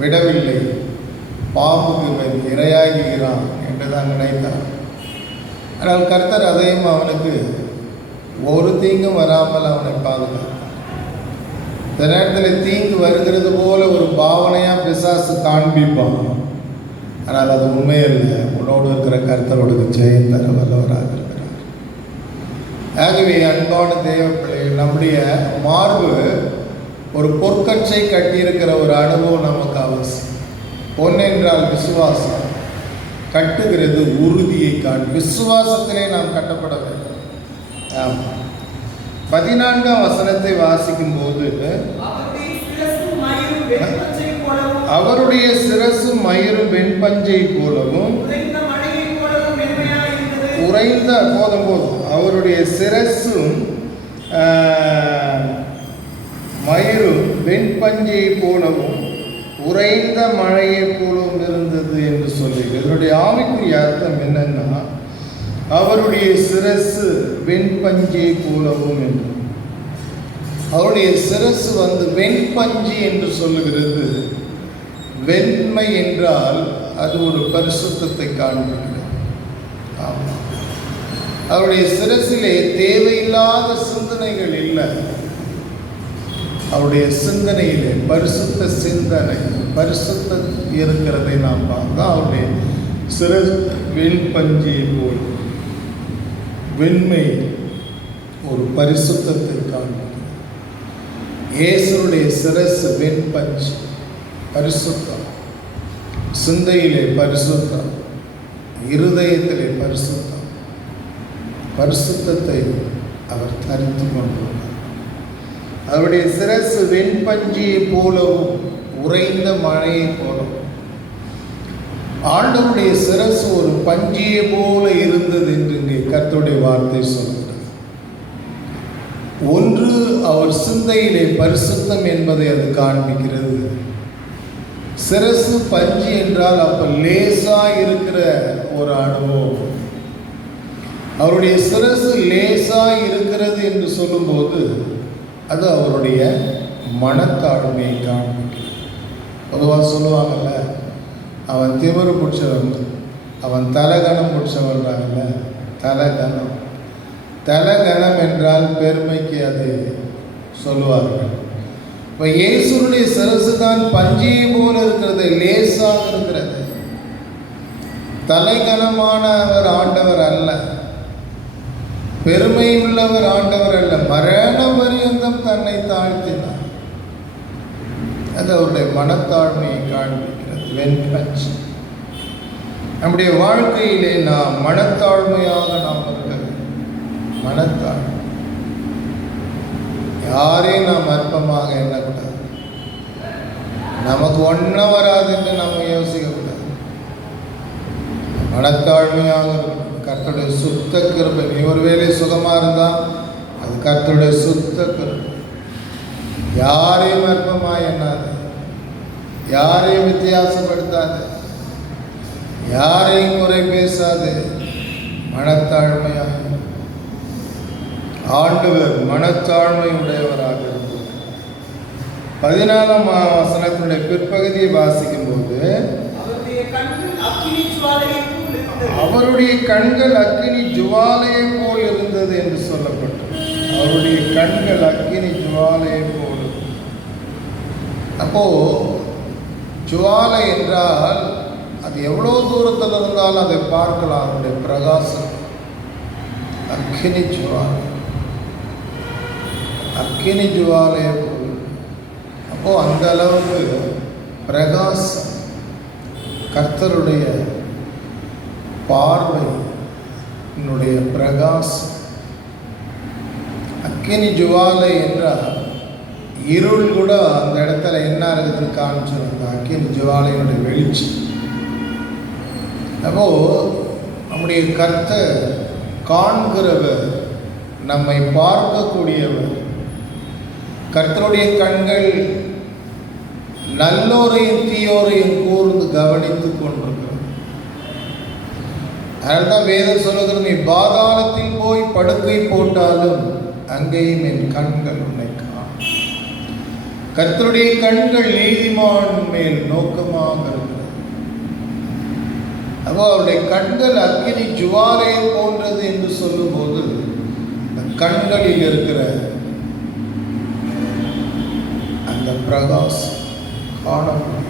விடவில்லை, பாம்புக்கு இவன் இரையாகிறான் என்று தான் நினைத்தான். ஆனால் கர்த்தர் அதையும் அவனுக்கு ஒரு தீங்கும் வராமல் அவனை பாதுகாத்தான். இந்த நேரத்தில் தீங்கு வருகிறது போல ஒரு பாவனையாக பிசாசு காண்பிப்பான், ஆனால் அது உண்மையில்லை. உன்னோடு இருக்கிற கர்த்தரோடு ஜெயம் தர வல்லவராக இருக்கிறார். ஆகவே அன்பான தேவப்பிள்ளை, நம்முடைய மார்பு ஒரு பொற்கச்சை கட்டியிருக்கிற ஒரு அனுபவம் நமக்கு அவசியம். பொன்னென்றால் விசுவாசம், கட்டுகிறது உறுதியை விசுவாசத்திலே நாம் கட்டப்பட வேண்டும். ஆமாம். 14ஆம் வசனத்தை வாசிக்கும் போது, அவருடைய சிரசு மயிறு வெண்பஞ்சை போலவும் உறைந்த போதும் அவருடைய சிரசும் மயிறு வெண்பஞ்சை போலவும் உறைந்த மழையை போலவும் இருந்தது என்று சொல்லி, இதனுடைய ஆவிக்குரிய அர்த்தம் என்னன்னா, அவருடைய சிரசு வெண்பஞ்சை போலவும் என்று. அவருடைய சிரசு வெண்பஞ்சு என்று சொல்லுகிறது. வெண்மை என்றால் அது ஒரு பரிசுத்தத்தை காண்பிக்கிறது. ஆமாம், அவருடைய சிரசிலே தேவையில்லாத சிந்தனைகள் இல்லை. அவருடைய சிந்தனையிலே பரிசுத்த சிந்தனை, பரிசுத்தம் இருக்கிறதை நாம் பார்த்தா அவருடைய சிரஸ் வெண்பஞ்சியை போல் வெண்மை ஒரு பரிசுத்தத்தை காண்பிக்கிறது. இயேசுடைய சிரசு வெண்பஞ்சு, பரிசுத்தம், சிந்தையிலே பரிசுத்தம், இருதயத்திலே பரிசுத்தம், பரிசுத்தத்தை அவர் தரித்து கொண்டுள்ளார். அவருடைய சிரசு வெண்பஞ்சியை போலவும் உறைந்த மழையை போலவும். ஆண்டவருடைய சிரசு ஒரு பஞ்சியை போல இருந்தது என்று இங்கே கர்த்தருடைய வார்த்தை சொல்கிறது. ஒன்று, அவர் சிந்தையிலே பரிசுத்தம் என்பதை அது காண்பிக்கிறது. சிரசு பஞ்சு என்றால் அப்ப லேசா இருக்கிற ஒரு அனுபவம். அவருடைய சிரசு லேசா இருக்கிறது என்று சொல்லும்போது அது அவருடைய மனத்தாழ்மையை காண்பிக்கிறது. பொதுவாக சொல்லுவாங்கல்ல, அவன் திமிரு பிடிச்சவன், அவன் தலகணம் பிடிச்சவன்றாங்கல்ல. தலகணம், தலகணம் என்றால் பெருமைக்கு அதை சொல்லுவார்கள். இப்போ இயேசுடைய சிரசு தான் பஞ்சியை போல இருக்கிறது, லேசாக இருக்கிறது. தலைகணமானவர் ஆண்டவர் அல்ல, பெருமை உள்ளவர் ஆண்டவர் அல்ல, மரண பரியந்தம் தன்னை தாழ்த்தினார். அது அவருடைய மனத்தாழ்மையை காண்பிக்கிறது. வெண்பஞ்சு. நம்முடைய வாழ்க்கையிலே நாம் மனத்தாழ்மையாக நாம் இருக்க வேண்டும். மனத்தாழ்மை, யாரையும் நாம் அற்பமாக எண்ணக்கூடாது. நமக்கு ஒன்றும் வராது என்று நம்ம யோசிக்கக்கூடாது. மனத்தாழ்மையாக இருக்கணும். கர்த்தருடைய சுத்த கிருபை. நீ ஒருவேளை சுகமாக இருந்தால் அது கர்த்தருடைய சுத்த கிருபை. யாரையும் அற்பமாக எண்ணாது, யாரையும் வித்தியாசப்படுத்தாது. யாரையும் குறை பேசாது, மனத்தாழ்மையாக. ஆண்டவர் மனத்தாழ்மை உடையவராக இருந்தார். 14ஆம் வசனத்தினுடைய பிற்பகுதியை வாசிக்கும் போது, அவருடைய கண்கள் அக்கினி ஜுவாலையை போல் இருந்தது என்று சொல்லப்பட்டது. அவருடைய கண்கள் அக்கினி ஜுவாலையை போல். அப்போ ஜுவாலை என்றால் அது எவ்வளோ தூரத்தில் இருந்தாலும் அதை பார்க்கலாம். அவருடைய பிரகாசம் அக்கினி ஜுவாலை, அக்கினி ஜுவாலையை போல். அப்போ அந்த அளவுக்கு பிரகாசம், கர்த்தருடைய பார்வை, என்னுடைய பிரகாசம். அக்கினி ஜுவாலை என்றால் இருள் கூட அந்த இடத்துல என்ன இருக்குதுன்னு காமிச்சோம், அந்த அக்கினி ஜுவாலையினுடைய வெளிச்சம். அப்போ நம்முடைய கர்த்தர் காண்கிறவர், நம்மை பார்க்கக்கூடியவர். கர்த்தருடைய கண்கள் நல்லோரையும் தீயோரையும் கூர்ந்து கவனித்துக் கொண்டிருக்கிறது. அதனால்தான் வேதம் சொல்லுகிறது, நீ பாதாளத்தில் போய் படுக்கை போட்டாலும் அங்கேயும் என் கண்கள் உன்னை காணும். கர்த்தருடைய கண்கள் நீதிமான் மேல் நோக்கமாக இருக்கிறது. அப்போ அவருடைய கண்கள் அக்கினி ஜுவாலை போன்றது என்று சொல்லும்போது கண்களில் இருக்கிற அந்த பிரகாசம் காணப்படும்.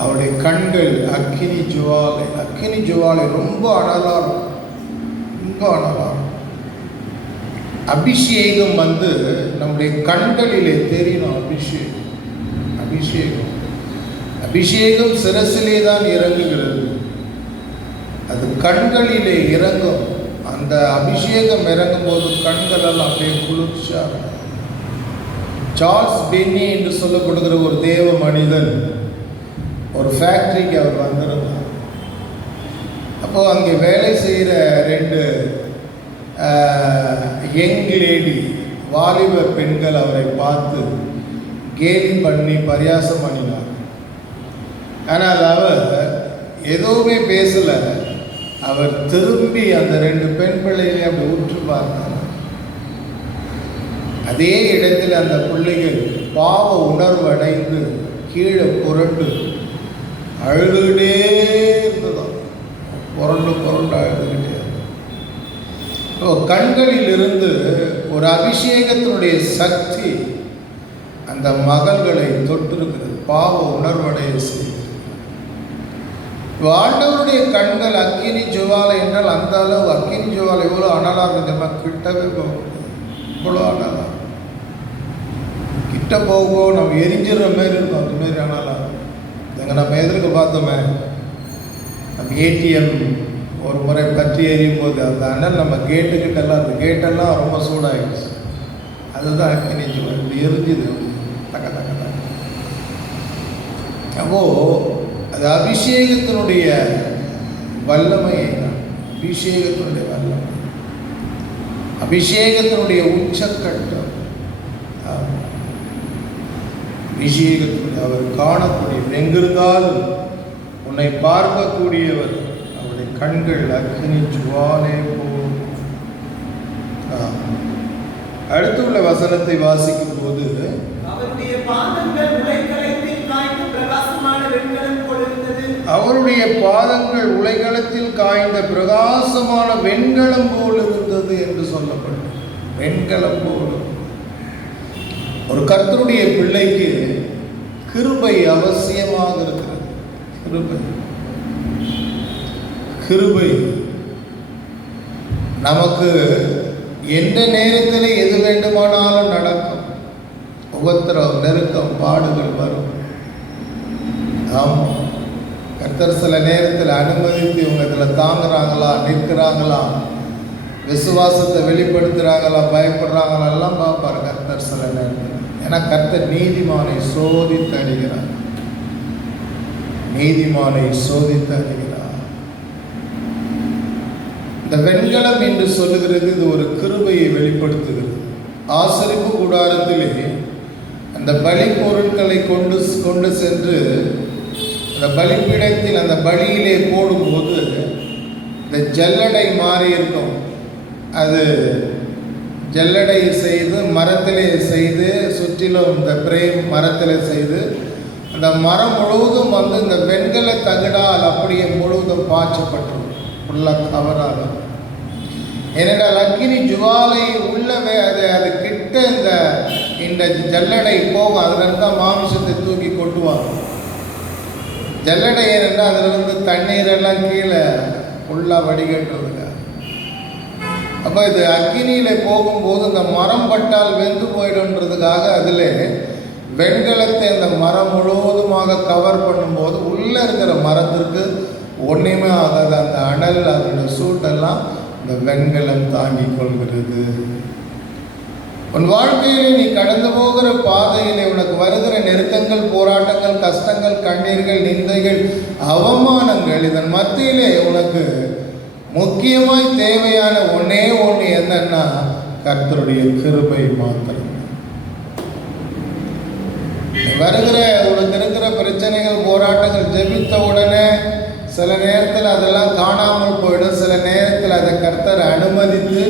அவருடைய கண்கள் அக்கினி ஜுவாலை. அக்கினி ஜுவாலை ரொம்ப அனலாக இருக்கும், ரொம்ப அனலாக. அபிஷேகம் நம்முடைய கண்களிலே தெரியணும். அபிஷேகம், அபிஷேகம், அபிஷேகம் சிரசிலே தான் இறங்குகிறது, அது கண்களிலே இறங்கும். அந்த அபிஷேகம் இறங்கும் போது கண்களெல்லாம் அப்படியே குளிர்ச்சியாக. சார்ல்ஸ் பென்னி என்று சொல்லப்படுகிற ஒரு தேவ மனிதன் ஒரு ஃபேக்ட்ரிக்கு அவர் வந்திருந்தார். அப்போது அங்கே வேலை செய்கிற 2 யங் லேடி, வாலிப பெண்கள் அவரை பார்த்து கேலி பண்ணி பரியாசம் பண்ணினார். ஆனால் அவர் எதுவுமே பேசலை. அவர் திரும்பி அந்த 2 பெண் பிள்ளைகளையும் அப்படி உற்று பார்த்தார். அதே இடத்தில் அந்த பிள்ளைகள் பாவ உணர்வு அடைந்து கீழே புரண்டு அழுதுகிட்டே இருந்ததாம். புரண்டு புரண்டு அழுதுகிட்டே. கண்களில் இருந்து ஒரு அபிஷேகத்தினுடைய சக்தி அந்த மகள்களை தொட்டிருக்கிறது, பாவ உணர்வடைய செய்து. ஆண்டவருடைய கண்கள் அக்கினி ஜுவாலை என்றால் அந்த அளவு அக்கினி ஜுவாலை எவ்வளோ அனலாக இருந்தமா, கிட்டவே போகும். இவ்வளோ அனலாக கிட்ட போகும், நம்ம எரிஞ்சிடுற மாரி இருக்கும். அந்த மாரி அனலாக நம்ம எதிர்க்க பார்த்தோமே, நம்ம ஏடிஎம் ஒரு முறை பற்றி எரியும் போது அந்த அனல் நம்ம கேட்டுக்கிட்டெல்லாம், அந்த கேட்டெல்லாம் ரொம்ப சூடாகிடுச்சு. அதுதான் அக்கினி ஜுவாலை. இப்படி எரிஞ்சுது தக்க தக்க தக்க. அப்போது அது அபிஷேகத்தினுடைய வல்லமையை தான், அபிஷேகத்தினுடைய வல்லமை, அபிஷேகத்தினுடைய உச்சக்கட்டம். அபிஷேகத்தினுடைய அவர் காணக்கூடியவர், எங்கிருந்தாலும் உன்னை பார்க்கக்கூடியவர். அவருடைய கண்கள் அக்கினி ஜுவாலை போல். அடுத்துள்ள வசனத்தை வாசிக்கும் போது, அவருடைய பாதங்கள் உலைக்களத்தில் காய்ந்த பிரகாசமான வெண்கலம் போல் இருந்தது. அவருடைய பாதங்கள் உலைக்களத்தில் காய்ந்த பிரகாசமான வெண்கலம் போல் இருந்தது என்று சொல்லப்பட்டது. வெண்கலம் போல். ஒரு கர்த்தருடைய பிள்ளைக்கு கிருபை அவசியமாக இருக்கிறது. கிருபை, கிருபை நமக்கு எந்த நேரத்தில் எது வேண்டுமானாலும் நடக்கும். உபத்திரம், நெருக்கம், பாடுகள் வரும். ஆமாம், கர்த்தர் சில நேரத்தில் அனுமதித்து இவங்க இதில் தாங்குறாங்களா, நிற்கிறாங்களா, விசுவாசத்தை வெளிப்படுத்துகிறாங்களா, பயப்படுறாங்களா எல்லாம் பார்ப்பார் கர்த்தர் சில நேரத்தில். ஏன்னா கர்த்தர் நீதிமானை சோதித்து அடிக்கிறார், நீதிமானை சோதித்து அடிக்கிறார். இந்த வெண்கலம் என்று சொல்லுகிறது, இது ஒரு கிருபையை வெளிப்படுத்துகிறது. ஆசரிப்பு கூடாரத்திலே அந்த பலி பொருட்களை கொண்டு சென்று அந்த பலிப்பீடத்தில் அந்த பலியிலே போடும்போது இந்த ஜல்லடை மாறி இருக்கும். அது ஜல்லடை செய்து மரத்திலே செய்து சுற்றிலும் இந்த பிரேம் மரத்திலே செய்து அந்த மரம் முழுவதும் இந்த வெண்கல தகடால் அப்படியே முழுவதும் பாய்ச்சப்பட்டிருக்கும். ஃபுல்லாக கவராக. ஏனென்றால் அக்கினி ஜுவாலை உள்ளவே அது கிட்ட இந்த ஜல்லடை போகும். அதிலிருந்து தான் மாமிசத்தை தூக்கி கொட்டுவாங்க. ஜல்லடை ஏனென்றால் அதிலிருந்து தண்ணீரெல்லாம் கீழே ஃபுல்லாக வடிகட்டுறதுங்க. அப்போ இது அக்கினியில் போகும்போது இந்த மரம் பட்டால் வெந்து போயிடுன்றதுக்காக அதில் வெண்கலத்தை அந்த மரம் முழுவதுமாக கவர் பண்ணும்போது உள்ளே இருக்கிற மரத்திற்கு ஒன்றுமே ஆகாது. அந்த அனல் அதோட சூட்டெல்லாம் இந்த வெண்கலம் தாங்கி கொள்கிறது. உன் வாழ்க்கையிலே நீ கடந்து போகிற பாதையிலே உனக்கு வருகிற நெருக்கங்கள், போராட்டங்கள், கஷ்டங்கள், கண்ணீர்கள், நிந்தைகள், அவமானங்கள், இதன் மத்தியிலே உனக்கு முக்கியமாய் தேவையான ஒன்னே ஒன்று என்னன்னா கர்த்தருடைய கிருபை மாத்திரம். வருகிற உனக்கு இருக்கிற பிரச்சனைகள், போராட்டங்கள் ஜெபித்த உடனே சில நேரத்தில் அதெல்லாம் காணாமல் போயிடும். சில நேரத்தில் அதை கர்த்தர் அனுமதித்து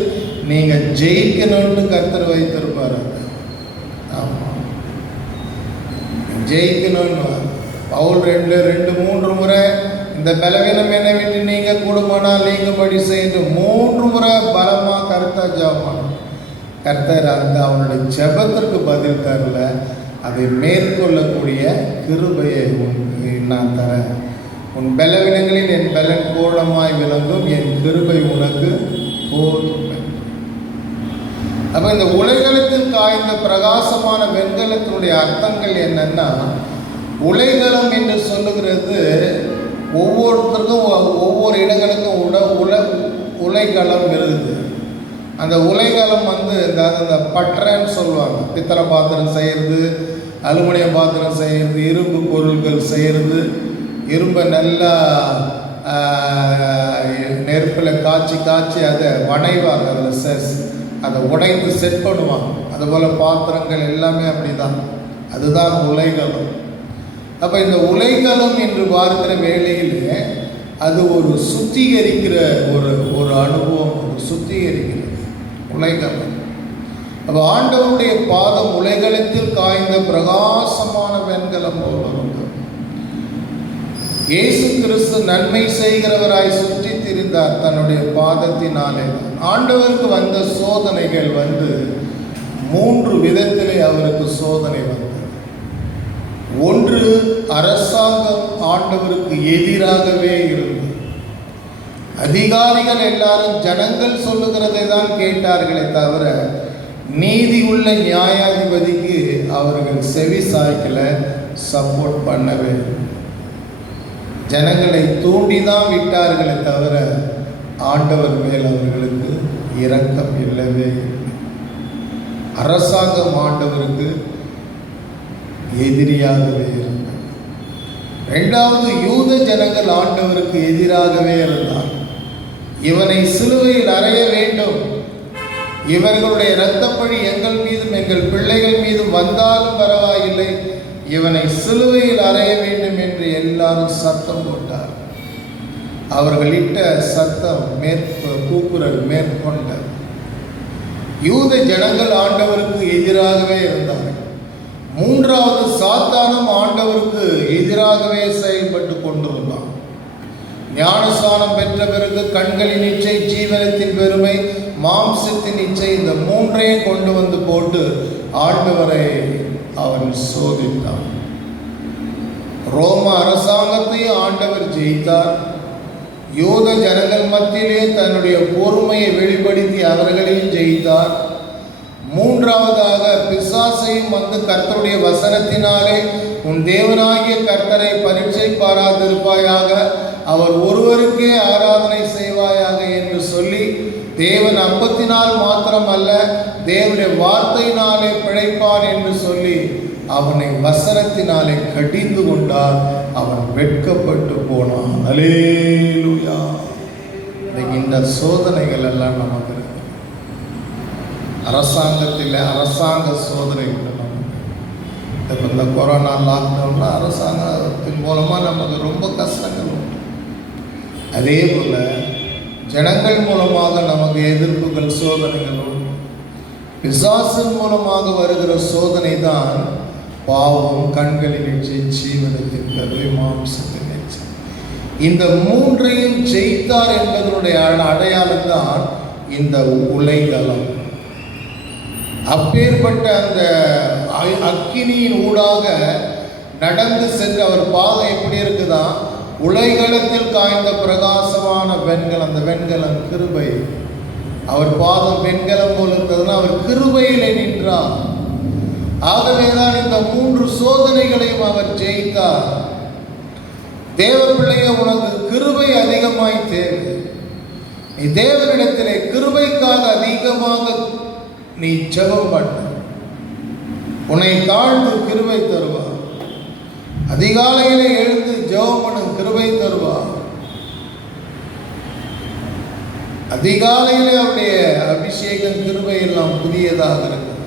நீங்கள் ஜெயிக்கணும்னு கர்த்தர் வைத்திருப்பார். ஆமாம், ஜெயிக்கணும்னு பவுல் 2-3 முறை இந்த பலவீனம் என்னை விட்டு நீங்கள் கூடுமானால் நீங்கபடி செய்து 3 முறை பலமாக கர்த்தர் ஜெபம். கர்த்தர் அவனுடைய ஜெபத்திற்கு பதில் தரல. அதை மேற்கொள்ளக்கூடிய கிருபையை நான் தரேன். உன் பலவீனங்களில் என் பலன் பூரணமாய் விளங்கும், என் கிருபை உனக்கு போதும். அப்போ இந்த உலைகளத்தில் காய்ந்த பிரகாசமான வெண்கலத்தினுடைய அர்த்தங்கள் என்னன்னா, உலைகளம் என்று சொல்லுகிறது ஒவ்வொருத்தருக்கும் ஒவ்வொரு இடங்களுக்கும் உலைகளம் இருக்குது. அந்த உலைகளம் இந்த பட்டறைன்னு சொல்லுவாங்க. பித்தளை பாத்திரம் செய்கிறது, அலுமினியம் பாத்திரம் செய்கிறது, இரும்பு பொருட்கள் செய்கிறது. இரும்பை நல்லா நெருப்பில் காய்ச்சி அதை வடைவாங்க. அதில் அதை உடைந்து செட் பண்ணுவாங்க. அதுபோல் பாத்திரங்கள் எல்லாமே அப்படி தான். அதுதான் உலைகளம். அப்போ இந்த உலைகளம் என்று பார்க்கிற வேளையில் அது ஒரு சுத்திகரிக்கிற ஒரு அனுபவம், ஒரு சுத்திகரிக்கிறது உலைகளம். அப்போ ஆண்டவருடைய பாதம் உலைகளத்தில் காய்ந்த பிரகாசமான வெண்கலம் போல இருந்தது. இயேசு கிறிஸ்து நன்மை செய்கிறவராய் சுற்றி திரிந்தார் தன்னுடைய பாதத்தினாலே. ஆண்டவருக்கு வந்த சோதனைகள் 3 விதத்திலே அவருக்கு சோதனை வந்தது. ஒன்று, அரசாங்கம் ஆண்டவருக்கு எதிராகவே இருந்தது. அதிகாரிகள் எல்லாரும் ஜனங்கள் சொல்லுகிறதை தான் கேட்டார்களே தவிர நீதி உள்ள நியாயாதிபதிக்கு அவர்கள் செவி சாய்க்கல, சப்போர்ட் பண்ணவே. ஜனங்களை தூண்டிதான் விட்டார்களே தவிர ஆண்டவர் மேல் அவர்களுக்கு இரக்கம் இல்லவே இல்லை. அரசாங்கம் ஆண்டவருக்கு எதிரியாகவே இருந்தார். 2வது, யூத ஜனங்கள் ஆண்டவருக்கு எதிராகவே இருந்தார். இவனை சிலுவையில் அறைய வேண்டும், இவர்களுடைய இரத்தப்பழி எங்கள் மீதும் எங்கள் பிள்ளைகள் மீதும் வந்தாலும் பரவாயில்லை, இவனை சிலுவையில் அறைய வேண்டும் என்று எல்லாரும் சத்தம் போட்டார். அவர்கள் இட்ட சத்தம் கூக்குரல் மேற்கொண்டார். யூத ஜனங்கள் ஆண்டவருக்கு எதிராகவே இருந்தார்கள். 3வது, சாத்தானும் ஆண்டவருக்கு எதிராகவே செயல்பட்டு கொண்டிருந்தான். ஞானஸ்நானம் பெற்ற பிறகு கண்களின் இச்சை, ஜீவனத்தின் பெருமை, மாம்சத்தின் இச்சை, இந்த 3ஐயும் கொண்டு போட்டு ஆண்டவரை அவன் சோதித்தான். ரோம அரசாங்கத்தையும் ஆண்டவர் ஜெயித்தார். யூத ஜனங்கள் மத்தியிலே தன்னுடைய பொறுமையை வெளிப்படுத்தி அவர்களையும் ஜெயித்தார். 3வதாக, பிசாசையும் கர்த்தருடைய வசனத்தினாலே உன் தேவனாகிய கர்த்தரை பரீட்சை பாராதிருப்பாயாக, அவர் ஒருவருக்கே ஆராதனை செய்வாயாக என்று சொல்லி தேவன் அப்பத்தினால் மாத்திரம் அல்ல தேவனுடைய வார்த்தையினாலே பிழைப்பான் என்று சொல்லி அவனை வசனத்தினாலே கடிந்து கொண்டார். அவன் வெட்கப்பட்டு போனான். அல்லேலூயா. இந்த சோதனைகள் எல்லாம் நமக்கு இருக்கு. அரசாங்க சோதனை உண்டு. இந்த கொரோனா லாக்டவுனில் அரசாங்கத்தின் மூலமாக நமக்கு ரொம்ப கஷ்டங்கள் உண்டு. அதே போல் ஜனங்கள் மூலமாக நமக்கு எதிர்ப்புகள், சோதனைகள் உண்டு. பிசாசின் மூலமாக வருகிற சோதனை தான் பாவம், கண்களின் இச்சை, ஜீவனத்தின் கருவை, மாம்சத்தின் இச்சை. இந்த மூன்றையும் ஜெயித்தார் என்பதனுடைய அடையாளம் தான் இந்த உலைகளம். அப்பேற்பட்ட அந்த அக்கினியின் ஊடாக நடந்து சென்று அவர் பாதம் எப்படி இருக்குதா, உலைகளத்தில் காய்ந்த பிரகாசமான வெண்கலம். அந்த வெண்கலம் கிருபை. அவர் பாதம் வெண்கலம் போல இருந்ததுன்னா அவர் கிருபையிலே நின்றார். ஆகவேதான் இந்த 3 சோதனைகளையும் அவர் ஜெயித்தார். தேவ பிள்ளைய, உனக்கு கிருபை அதிகமாய் தேவை. நீ தேவனிடத்திலே கிருபைக்காக அதிகமாக நீ ஜெபம் பண்ண, உன்னை தாழ்ந்து கிருபை தருவார். அதிகாலையிலே எழுந்து ஜெபம் பண்ண, கிருபை தருவார். அதிகாலையிலே அவருடைய அபிஷேகம், கிருபை எல்லாம் புதியதாக இருக்கிறது.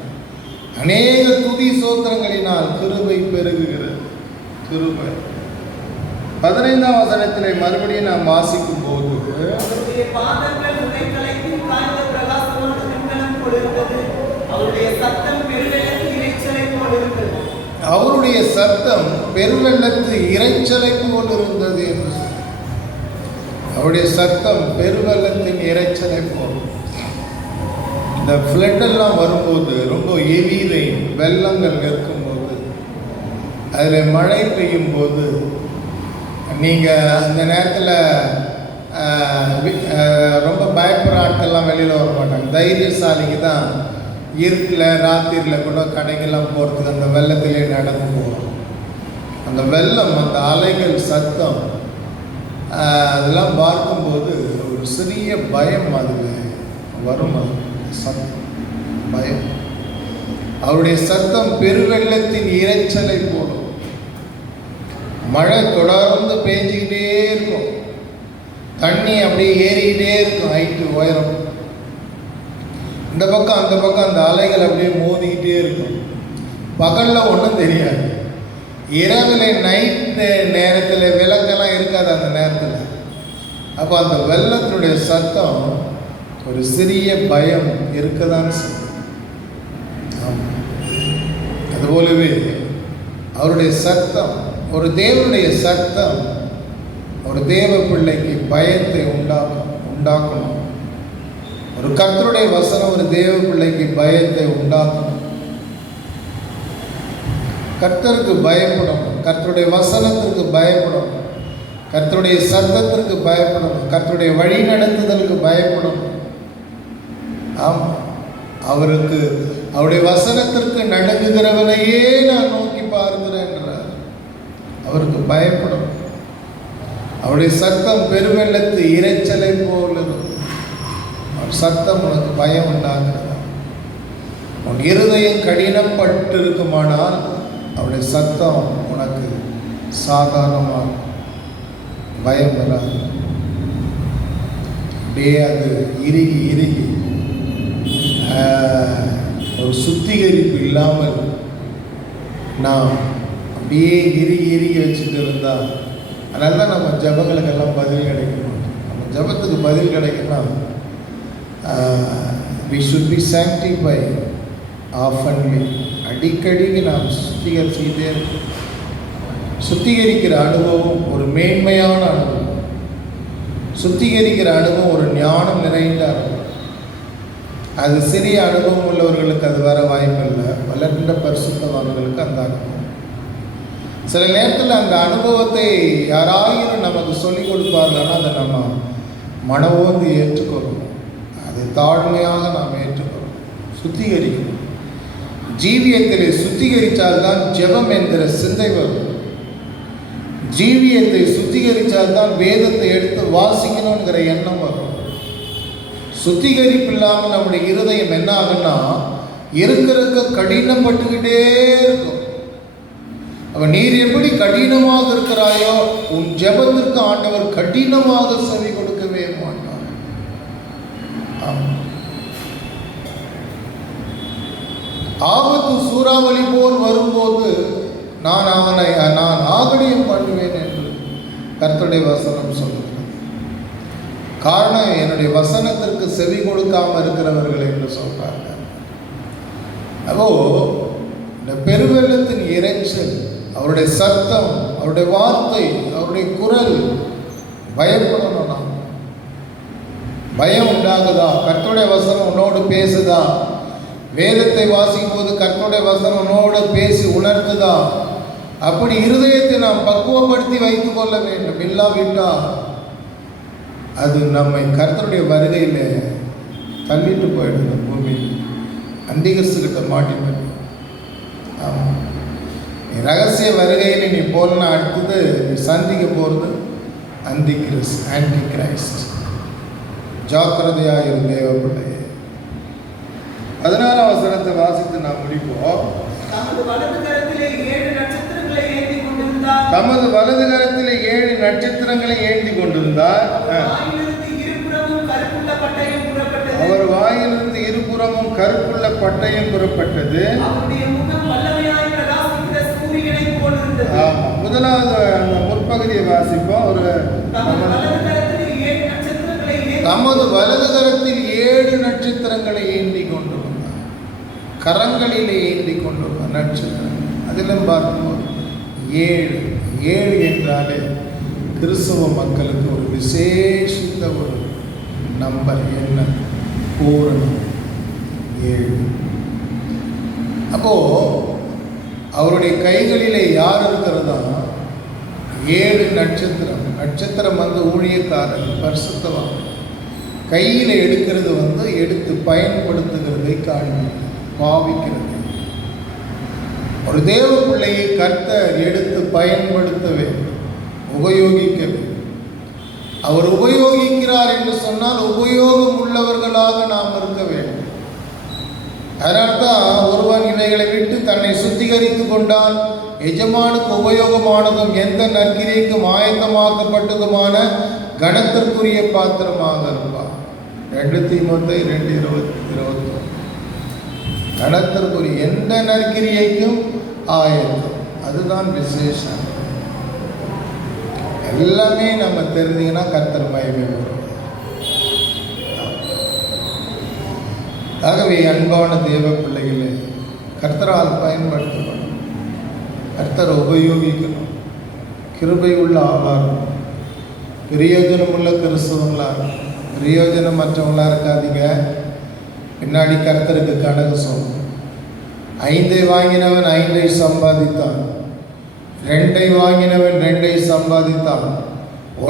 அநேக துதி சோத்திரங்களினால் கிருபை பெருகுகிறது. கிருபை 15ஆம் வசனத்திலே மறுபடியும் நாம் வாசிக்கும் போது, அவருடைய சத்தம் பெருவெள்ளத்து இரைச்சலை போல் இருந்தது என்று. அவருடைய சத்தம் பெருவெள்ளத்தின் இரைச்சலை போல். இந்த ஃப்ளட் எல்லாம் வரும்போது, ரொம்ப ஹெவி ரெயின், வெள்ளங்கள் இருக்கும்போது, அதில் மழை பெய்யும் போது, நீங்கள் அந்த நேரத்தில் ரொம்ப பயப்படுற ஆட்கள்லாம் வெளியில் வர மாட்டாங்க. தைரியசாலிக்கு தான் இருட்டில், ராத்திரியில் கூட கடைக்கெல்லாம் போகிறதுக்கு அந்த வெள்ளத்திலே நடந்து போகிறோம். அந்த வெள்ளம், அந்த அலைகள், சத்தம், அதெல்லாம் பார்க்கும்போது ஒரு சிறிய பயம் அதில் வரும். அது சத்தம், பயம். அவருடைய சத்தம் பெருவெள்ளத்தின் இரைச்சலை போடும். மழை தொடர்ந்து பேஞ்சிக்கிட்டே இருக்கும். தண்ணி அப்படியே ஏறிக்கிட்டே இருக்கும், ஹைட்டு, உயரம். இந்த பக்கம் அந்த பக்கம் அந்த அலைகள் அப்படியே மோதிக்கிட்டே இருக்கும். பகலில் ஒன்றும் தெரியாது. இரவில், நைட்டு நேரத்தில் விளக்கெல்லாம் இருக்காது அந்த நேரத்தில். அப்போ அந்த வெள்ளத்தினுடைய சத்தம் ஒரு சிறிய பயம் இருக்கதான் செய்யும். ஆமாம், அதுபோலவே அவருடைய சத்தம், ஒரு தேவனுடைய சத்தம் ஒரு தேவ பிள்ளைக்கு பயத்தை உண்டாக்கணும். ஒரு கர்த்தருடைய வசனம் ஒரு தேவ பிள்ளைக்கு பயத்தை உண்டாக்கணும். கர்த்தருக்கு பயப்படணும், கர்த்தருடைய வசனத்திற்கு பயப்படணும், கர்த்தருடைய சத்தத்திற்கு பயப்படணும், கர்த்தருடைய வழி நடத்துதலுக்கு பயப்படணும். ஆமாம், அவருக்கு, அவருடைய வசனத்திற்கு நடுங்குகிறவனையே நான் நோக்கி பார்க்கிறேன் என்றார். அவருக்கு பயப்படும். அவருடைய சத்தம் பெருவெள்ளத்து இரைச்சலை போல் இருக்கும். அவர் சத்தம் உனக்கு பயம் உண்டாகிறதா? உன் இருதயம் கடினப்பட்டு இருக்குமானால் அவருடைய சத்தம் உனக்கு சாதாரணமாக பயம் வராது. அப்படியே அது இறுகி இறுகி ஒரு சுத்திகரிப்பு இல்லாமல் நாம் அப்படியே இறுகி இறுகி வச்சுட்டு இருந்தால், அதனால தான் நம்ம ஜபங்களுக்கெல்லாம் பதில் கிடைக்கணும். நம்ம ஜபத்துக்கு பதில் கிடைக்கணும். we should be sanctified oftenly. அடிக்கடிக்கு நாம் சுத்திகரிச்சுக்கிட்டே இருக்கோம். சுத்திகரிக்கிற அனுபவம் ஒரு மேன்மையான அனுபவம். சுத்திகரிக்கிற அனுபவம் ஒரு ஞானம் நிறைந்த அனுபவம். அது சிறிய அனுபவம் உள்ளவர்களுக்கு அது வர வாய்ப்பில்லை. வளர்ந்த பரிசுத்தவான்களுக்கு அந்த அனுபவம். சில நேரத்தில் அந்த அனுபவத்தை யாராயிரம் நமக்கு சொல்லிக் கொடுப்பார்கள்னா அதை நம்ம மனவோந்து ஏற்றுக்கொள்ளணும். அதை தாழ்மையாக நாம் ஏற்றுக்கொள்ளணும். சுத்திகரிக்கணும். ஜீவியத்திலே சுத்திகரித்தால்தான் ஜெபம் என்கிற சிந்தை வரும். ஜீவியத்தை சுத்திகரித்தால்தான் வேதத்தை எடுத்து வாசிக்கணுங்கிற எண்ணம் வரும். சுத்திகரிப்பு இல்லாமல் நம்முடைய இருதயம் என்ன ஆகுன்னா, இருக்கிறதுக்கு கடினப்பட்டுக்கிட்டே இருக்கும். அவன் நீர் எப்படி கடினமாக இருக்கிறாயோ உன் ஜெபத்திற்கு ஆண்டவர் கடினமாக செவி கொடுக்கவே மாட்டார். ஆபத்து சூறாவளி போல் வரும்போது நான் ஆகடியம் பண்ணுவேன் என்று கர்த்தருடைய வசனம் சொல்லுகிறது. காரணம், என்னுடைய வசனத்திற்கு செவி கொடுக்காம இருக்கிறவர்கள் என்று சொல்றாங்க. அப்போ இந்த பெருவெள்ளத்தின் இறைச்சல், அவருடைய சத்தம், அவருடைய வார்த்தை, அவருடைய குரல், பயப்படணும். நாம் பயம் உண்டாகுதா? கர்த்தருடைய வசனம் உன்னோடு பேசுதா? வேதத்தை வாசிக்கும் போது கர்த்தருடைய வசனம் உன்னோடு பேசி உணர்த்துதா? அப்படி இருதயத்தை நாம் பக்குவப்படுத்தி வைத்துக் கொள்ள வேண்டும். இல்லாவிட்டால் அது நம்மை கர்த்தருடைய வருகையில் தள்ளிட்டு போயிடுது. பூமியில் அந்திகிறிஸ்துகிட்ட மாட்டிட்டு. ஆமாம், நீ ரகசிய வருகையில் நீ போலனா அடுத்தது நீ சந்திக்க போகிறது ஆன்டி கிரைஸ்ட். ஜாக்கிரதையாக தேவ பிள்ளையே. 16ஆம் வசனத்தை வாசித்து நாம் முடிப்போம். தமது வலது கரத்திலே 7 நட்சத்திரங்களை ஏந்தி கொண்டிருந்தார். தமது வலது கரத்திலே 7 நட்சத்திரங்களை ஏந்தி கொண்டிருந்தார். அவர் வாயிலிருந்து இருபுறமும் கருப்புள்ள பட்டயம் புறப்பட்டது. ஆமாம், முதலாவது அந்த முற்பகுதியை வாசிப்போம். ஒரு தமது வலது கரத்தில் 7 நட்சத்திரங்களை ஏந்தி கொண்டிருந்தார். கரங்களிலே ஏந்தி கொண்டிருந்தார் நட்சத்திரம். அதிலும் பார்க்கும்போது 7 என்றாலே கிறிஸ்தவ மக்களுக்கு ஒரு விசேஷித்த ஒரு நம்பர். என்ன? பூரணம் 7. அப்போ அவருடைய கைகளிலே யார் இருக்கிறதா? 7 நட்சத்திரம். நட்சத்திரம் ஊழியக்காரன், பரிசுத்தவான். கையில் எடுக்கிறது எடுத்து பயன்படுத்துகிறதை பாவிக்கிறது. ஒரு தேவ பிள்ளையை கர்த்தர் எடுத்து பயன்படுத்த வேண்டும், உபயோகிக்க வேண்டும். அவர் உபயோகிக்கிறார் என்று சொன்னால் உபயோகம் உள்ளவர்களாக நாம் இருக்க வேண்டும். அதனால்தான் ஒருவன் இவைகளை விட்டு தன்னை சுத்திகரித்து கொண்டால் எஜமானுக்கு உபயோகமானதும் எந்த நற்கிரியைக்கும் ஆயத்தமாக்கப்பட்டதுமான கனத்திற்குரிய பாத்திரமாக இருப்பார். 2 தீமோத்தேயு 2:20. கனத்திற்குரிய எந்த நற்கிரியைக்கும் ஆயத்தம். அதுதான் விசேஷம். எல்லாமே நம்ம தெரிஞ்சிங்கன்னா கர்த்தர் மகிமை வரும். ஆகவே அன்பான தேவ பிள்ளைகளே, கர்த்தரால் பயன்படுத்தப்படும், கர்த்தரை உபயோகிக்கணும். கிருபை உள்ள ஆளாக இருக்கும், பிரயோஜனம் உள்ள கிறிஸ்தவங்களாக இருக்கும். பிரயோஜனம் மற்றவங்களாக இருக்காதீங்க. பின்னாடி கர்த்தருக்கு கணக்கு சொல்லணும். 5 வாங்கினவன் 5 சம்பாதித்தான், 2 வாங்கினவன் 2 சம்பாதித்தான்,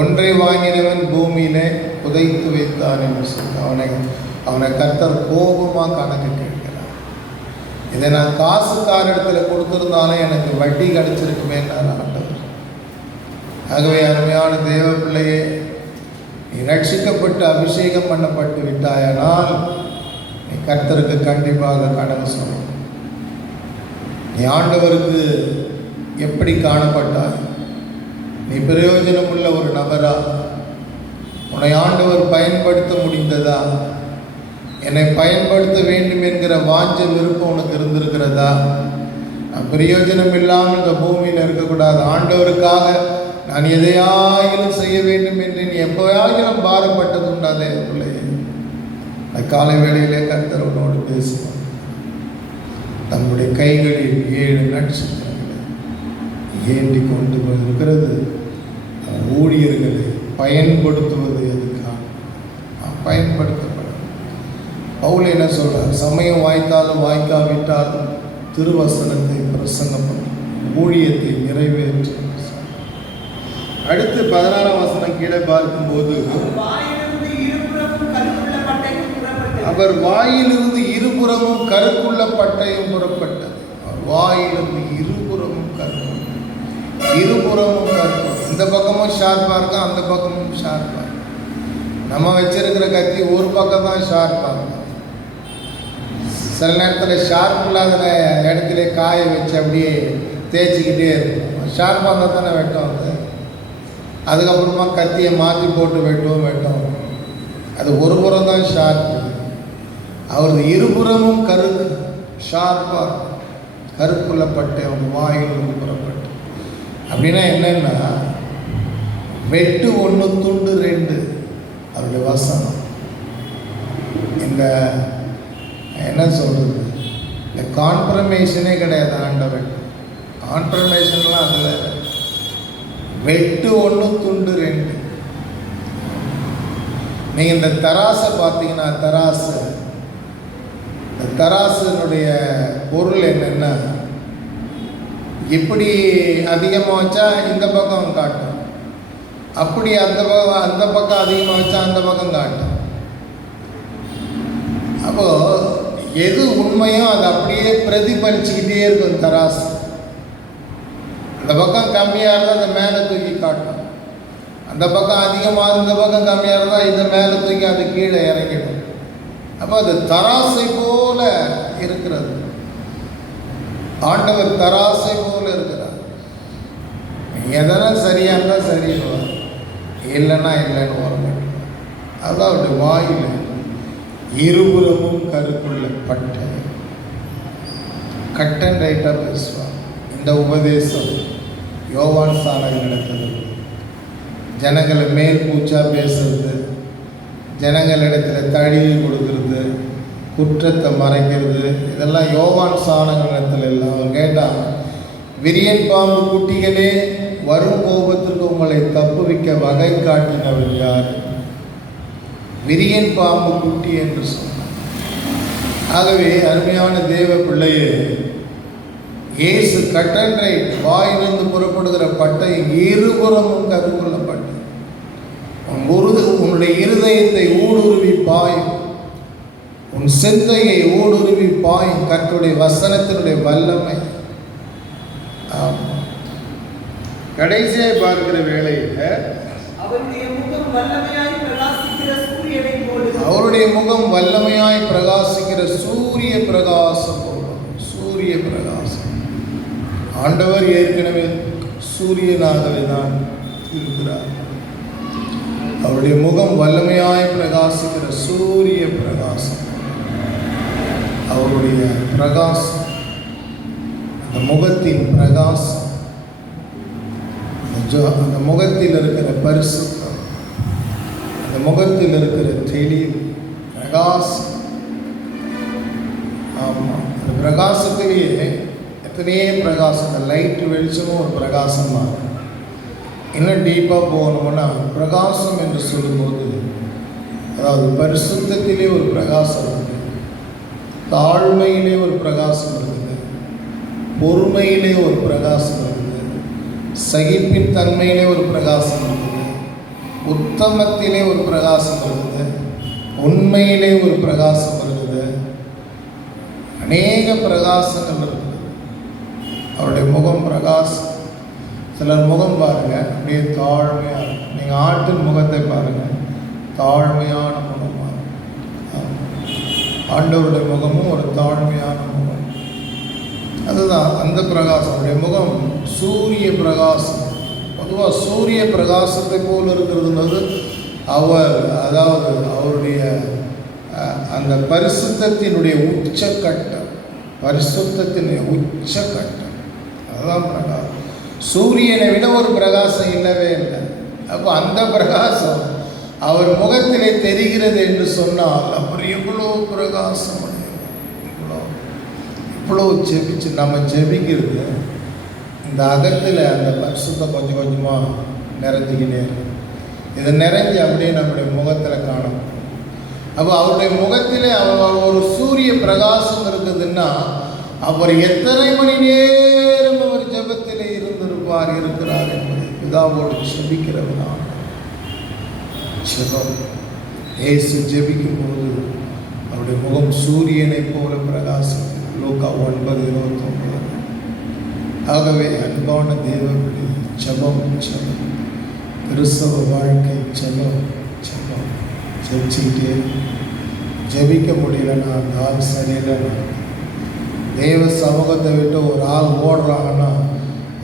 1 வாங்கினவன் பூமியிலே புதைத்து வைத்தான் என்று சொல்லி அவனை கர்த்தர் கோபமாக கணக்கு கேட்கிறார். இதை நான் காசுக்காரிடத்தில் கொடுத்துருந்தாலும் எனக்கு வட்டி கிடைச்சிருக்குமே ஆண்டவர். ஆகவே அருமையான தேவ பிள்ளையே, நீ ரட்சிக்கப்பட்டு அபிஷேகம் பண்ணப்பட்டு விட்டாயானால் நீ கர்த்தருக்கு கண்டிப்பாக கணக்கு சொல்லணும். நீ ஆண்டவருக்கு எப்படி காணப்பட்டாய்? நீ பிரயோஜனம் உள்ள ஒரு நபரா? உன்னை ஆண்டவர் பயன்படுத்த முடிந்ததா? என்னை பயன்படுத்த வேண்டும் என்கிற வாஞ்ச விருப்பம் உனக்கு இருந்திருக்கிறதா? நான் பிரயோஜனம் இல்லாமல் இந்த பூமியில் இருக்கக்கூடாது, ஆண்டவருக்காக நான் எதையாயிலும் செய்ய வேண்டும் என்று நீ எப்போயாயிலும் பாரப்பட்டது உண்டாதே பிள்ளையே. காலை வேளையிலே கர்த்தர் உன்னோடு பேசுவார். தம்முடைய கைகளில் 7 நட்சத்திரங்களை ஏந்தி கொண்டு இருக்கிறது. ஊழியர்களை பயன்படுத்துவது எதுக்காக? பயன்படுத்தப்படும். பவுல் என்ன சொல்றார்? சமயம் வாய்த்தாலும் வாய்க்காவிட்டாலும் திருவசனத்தை பிரசங்கம் பண்ண, ஊழியத்தை நிறைவேற்ற. அடுத்து 16ஆம் வசனம் கீழே பார்க்கும்போது, அவர் வாயிலிருந்து இருபுறமும் கருக்குள்ள பட்டயம் புறப்பட்டது. வாயிலிருந்து இருபுறமும் கருக்கு, இருபுறமும் கருக்கு. இந்த பக்கமும் ஷார்ப்பாக இருக்கும், அந்த பக்கமும் ஷார்ப்பாக. நம்ம வச்சிருக்கிற கத்தி ஒரு பக்கம் தான் ஷார்ப்பாக இருக்கும். சில நேரத்தில் ஷார்ப் இல்லாத இடத்துல காய வச்சு அப்படியே தேய்ச்சிக்கிட்டே இருக்கும். ஷார்ப்பாக இருந்தால் தானே வெட்டம் வந்து. அதுக்கப்புறமா கத்தியை மாற்றி போட்டு வெட்டும். அது ஒரு புறம் தான் ஷார்ப்பு. அவரது இருபுறமும் கருக்கு, ஷார்ப்பாக இருக்கும். கருப்புள்ள பட்டை அவங்க வாயிலிருந்து புறப்பட்டு. அப்படின்னா என்னென்னா, வெட்டு ஒன்று துண்டு ரெண்டு அவருடைய வசனம். இந்த என்ன சொல்கிறது, இந்த கான்ஃபர்மேஷனே கிடையாது ஆண்டவர். கான்ஃபர்மேஷன்லாம் அதில் வெட்டு ஒன்று துண்டு ரெண்டு. நீங்கள் இந்த தராசை பார்த்தீங்கன்னா, இந்த தராசனுடைய பொருள் என்னென்னா, இப்படி அதிகமாக வச்சா இந்த பக்கம் காட்டும், அப்படி அந்த பக்கம் அதிகமாக வச்சா அந்த பக்கம் காட்டும். அப்போது எது உண்மையோ அது அப்படியே பிரதிபலிச்சுக்கிட்டே இருக்கும் தராசு. அந்த பக்கம் கம்மியாக இருந்தால் அந்த மேலே தூக்கி காட்டும், அந்த பக்கம் அதிகமாக இந்த பக்கம் கம்மியாக இருந்தால் இந்த மேலே தூக்கி அது கீழே இறங்கிடும். அப்போ அது தராசை போல இருக்கிறது. ஆண்டவர் தராசை போல இருக்கிறார். எதெல்லாம் சரியாக இருந்தால் சரியில்லை, இல்லைன்னா இல்லைன்னு வர மாட்டோம். அதுதான் அவருடைய வாயில் இருபுறமும் கருக்குள்ள பட்டை. கட் அண்ட் ரைட்டாக பேசுவார். இந்த உபதேசம் யோவான் சாலையில் நடக்கிறது. ஜனங்களை மேல் பூச்சா பேசுறது, ஜனங்களிடத்தில் தழுவி கொடுக்கறது, குற்றத்தை மறைக்கிறது, இதெல்லாம் யோவான் சாணங்களிடத்தில் இல்லை. அவர் கேட்டால், விரியன் பாம்பு குட்டிகளே, வரும் கோபத்திற்கு உங்களை தப்புவிக்க வகை காட்டினவர் யார்? விரியன் பாம்பு குட்டி என்று சொன்னார். ஆகவே அருமையான தேவ பிள்ளையே, இயேசு கட் அண்ட் ரைட், வாயிலிருந்து புறப்படுகிற பட்டை இருபுறமும் கருக்குள்ள பட்டை. உன்னுடைய இருதயத்தை ஊடுருவி பாயும், உன் சிந்தையை ஊடுருவி பாயும் கர்த்தருடைய வசனத்தினுடைய வல்லமை. கடைசியாக பார்க்கிற வேளையில் அவருடைய முகம் வல்லமையாய் பிரகாசிக்கிற சூரிய பிரகாசம் போல. சூரிய பிரகாசம். ஆண்டவர் ஏற்கனவே சூரியனாகவே தான் இருக்கிறார். அவருடைய முகம் வல்லமையாய் பிரகாசிக்கிற சூரிய பிரகாசம். அவருடைய பிரகாசம், அந்த முகத்தின் பிரகாசம், அந்த முகத்தில் இருக்கிற பரிசுத்தம், அந்த முகத்தில் இருக்கிற தெளிவு, பிரகாசம். ஆமாம், அந்த பிரகாசத்திலேயே எத்தனையே பிரகாசம். அந்த லைட் வெளிச்சமும் ஒரு பிரகாசமாக இருக்கும். இன்னும் டீப்பாக போகணும்னா, பிரகாசம் என்று சொல்லும்போது, அதாவது பரிசுத்தத்திலே ஒரு பிரகாசம் இருக்குது, தாழ்மையிலே ஒரு பிரகாசம் இருக்குது, பொறுமையிலே ஒரு பிரகாசம் இருக்குது, சகிப்பின் தன்மையிலே ஒரு பிரகாசம் இருக்குது, உத்தமத்திலே ஒரு பிரகாசம் இருக்குது, உண்மையிலே ஒரு பிரகாசம் இருக்குது, அநேக பிரகாசங்கள் இருக்குது. அவருடைய முகம் பிரகாசம். சிலர் முகம் பாருங்கள், அப்படியே தாழ்மையாக இருக்கும். நீங்கள் ஆட்டின் முகத்தை பாருங்கள், தாழ்மையான முகமாக இருக்கும். ஆண்டவருடைய முகமும் ஒரு தாழ்மையான முகம். அதுதான் அந்த பிரகாசம். அவருடைய முகம் சூரிய பிரகாசம். பொதுவாக சூரிய பிரகாசத்தை போல் இருக்கிறதுன்றது அதாவது அவருடைய அந்த பரிசுத்தத்தினுடைய உச்சக்கட்டம். பரிசுத்தத்தினுடைய உச்சக்கட்டம் அதுதான் பிரகாசம். சூரியனை விட ஒரு பிரகாசம் இல்லவே இல்லை. அப்போ அந்த பிரகாசம் அவர் முகத்திலே தெரிகிறது என்று சொன்னால், அவர் எவ்வளோ பிரகாசம் இவ்வளோ ஜெபிச்சு நம்ம ஜெபிக்கிறது இந்த அகத்தில் அந்த பரிசுத்தம் கொஞ்சம் கொஞ்சமாக நிறைஞ்சிக்கிட்டே இருக்கும். இது நிறைஞ்சு அப்படியே நம்முடைய முகத்தில் காணும். அப்போ அவருடைய முகத்திலே அவர் ஒரு சூரிய பிரகாசம் இருக்குதுன்னா, அவர் எத்தனை மணி நேரம் அவர் ஜெபத்திலே இருக்கிறார் என்பதை பிதாவோடு ஜெபிக்கிறவனாக ஜெபம். இயேசு ஜெபிக்கும் போது அவருடைய முகம் சூரியனை போல பிரகாசம். லூக்கா 9:29. ஆகவே அன்பான தேவனுடைய ஜெபம் கிறிஸ்தவ வாழ்க்கை ஜெபம் ஜெபிச்சுக்கிட்டே. ஜெபிக்க முடியலன்னா அந்த ஆள் சரியில்லைன்னா, தேவ சமூகத்தை விட்டு ஒரு ஆள் ஓடுறாங்கன்னா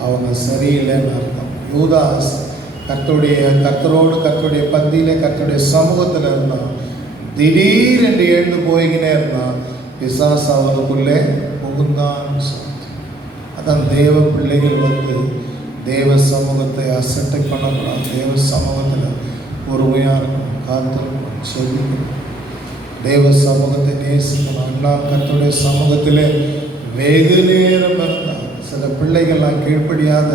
அவங்க சரியில்லைன்னு அர்த்தம். யூதாஸ் கர்த்தருடைய பந்தியிலே கர்த்தருடைய சமூகத்தில் இருந்தான். திடீரென்று எழுந்து போய்கினே இருந்தான். பிசாசு அவனுக்குள்ளே புகுந்தான்னு சொல்லுது. அதான் தேவ பிள்ளைகள் தேவ சமூகத்தை அசட்டை பண்ணக்கூடாது. தேவ சமூகத்தில் பொறுமையாக இருக்கணும், காத்திருக்கணும், செல்லுக்கணும், தேவ சமூகத்தை நேசிக்கணும். அண்ணா கர்த்தருடைய சமூகத்திலே வெகு நேரம் இருந்தார். சில பிள்ளைகள்லாம் கீழ்ப்படியாத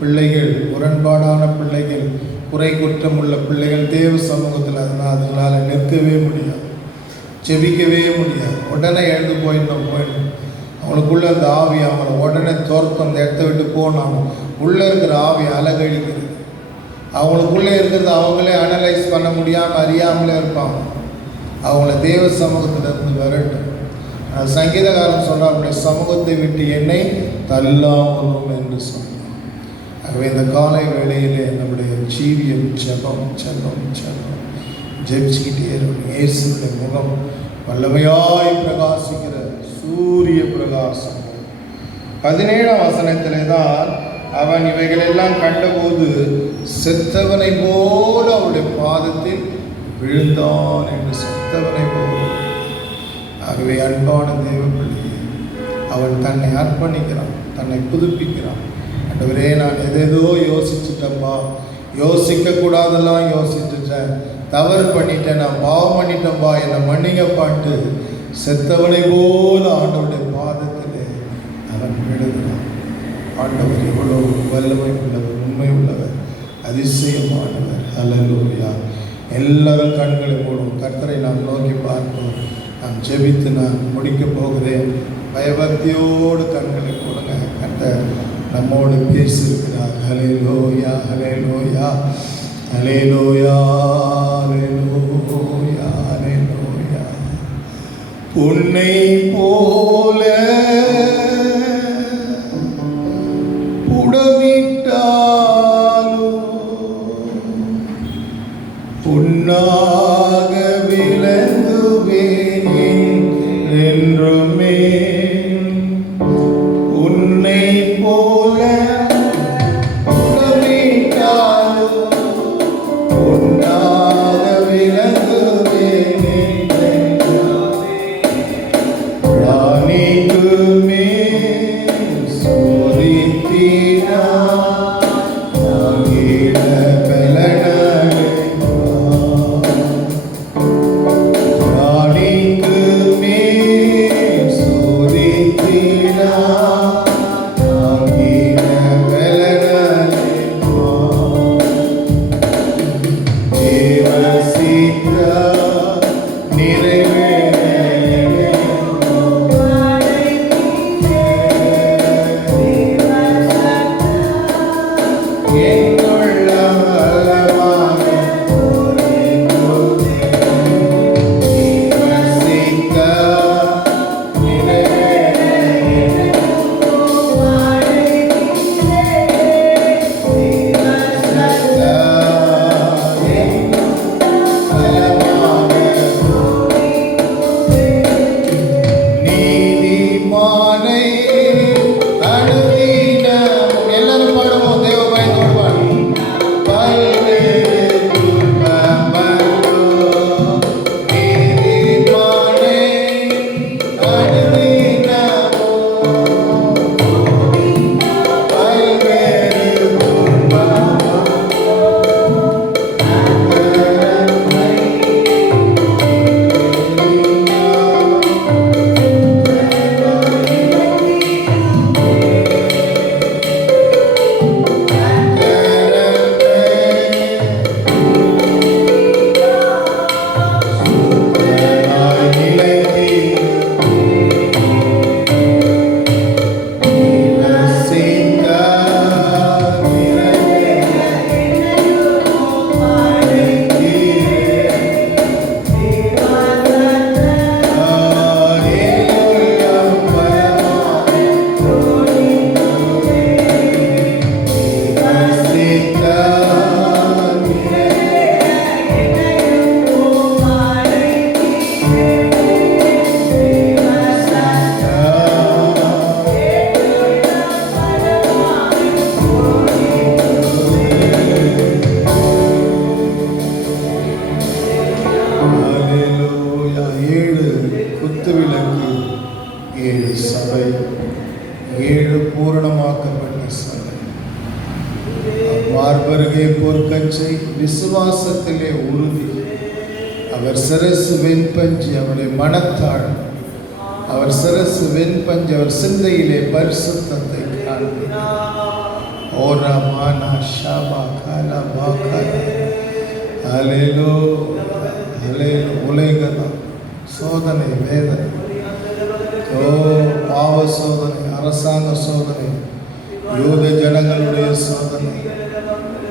பிள்ளைகள், முரண்பாடான பிள்ளைகள், குறை குற்றம் உள்ள பிள்ளைகள் தேவ சமூகத்தில் அதனால் நிற்கவே முடியாது, ஜெபிக்கவே முடியாது. உடனே எழுந்து போயிடணும். அவங்களுக்குள்ள அந்த ஆவி அவங்கள உடனே துரத்தும், அந்த இடத்த விட்டு போனாங்க. உள்ளே இருக்கிற ஆவி அலகழிக்கிறது. அவங்களுக்குள்ளே இருக்கிறது அவங்களே அனலைஸ் பண்ண முடியாமல் அறியாமலே இருப்பாங்க. அவங்கள தேவ சமூகத்தில் இருந்து வரட்டும். சங்கீதகாரன் சொல்கிறார், அவருடைய சமூகத்தை விட்டு என்னை தள்ளாமலும் என்று சொன்னார். ஆகவே இந்த காலை வேளையிலே நம்முடைய ஜீவியம் ஜெபம் ஜெபம் ஜெபம் ஜெபிச்சுக்கிட்டே இருக்கணும். இயேசுடைய முகம் வல்லமையாய் பிரகாசிக்கிற சூரிய பிரகாசம். 17ஆம் வசனத்திலே தான் அவன் இவைகளெல்லாம் கண்டபோது செத்தவனை போல அவருடைய பாதத்தில் விழுந்தான் என்று. செத்தவனை போல. ஆகவே அன்பான தேவ பிள்ளையே, அவன் தன்னை அர்ப்பணிக்கிறான், தன்னை புதுப்பிக்கிறான். ஆண்டவரே, நான் எதேதோ யோசிச்சுட்டேன்பா, யோசிக்கக்கூடாதெல்லாம் யோசிச்சுட்டேன், தவறு பண்ணிட்டேன், நான் பாவம் பண்ணிட்டேன்பா, என்னை மன்னிங்கப்பான்ட்டு செத்தவனை போல ஆண்டவருடைய பாதத்திலே அவன் விழுகிறான். ஆண்டவர் எவ்வளவு வல்லமை உள்ளவர், உண்மை உள்ளவர், அதிசயமானவர். ஹல்லேலூயா. எல்லாரும் கண்களை மூடும். கர்த்தரை நாம் நோக்கி பார்ப்போம். நாம் ஜெபித்து நான் முடிக்க போகிறேன். பயபக்தியோடு கண்களை மூடுங்க. கர்த்தர் நம்மோடு பேசியிருக்கிறார். ஹல்லேலூயா ஹல்லேலூயா ஹல்லேலூயா ஹல்லேலூயா ஹல்லேலூயா. உன்னை போல புடமிட்டாலும் உன்னாக விளங்குவேன் என்றுமே. உன்னை போல புடமிட்டாலும் உன்னாக விளங்குவேன் என்றுமே. ராணிக்குமே சோதித்தீனா ராணி பூரணமாக்கப்பட்ட சதை, மார்பருகே பொற்கச்சை, விசுவாசத்திலே உறுதி, அவர் சிரசு வெண்பஞ்சி, அவருடைய மனத்தாழ், அவர் சிரசு வெண்பஞ்சி, அவர் சிந்தையிலே பரிசுத்தத்தை காண்பித்தார். ஓரா மானா ஷாபா காலா பாகா ஹல்லேலூயா ஹல்லேலூயா. உலகம் சோதனை, வேதனை, பாவ சோதனை, அரசாங்க சோதனை, யூத ஜனங்களுடைய சோதனை,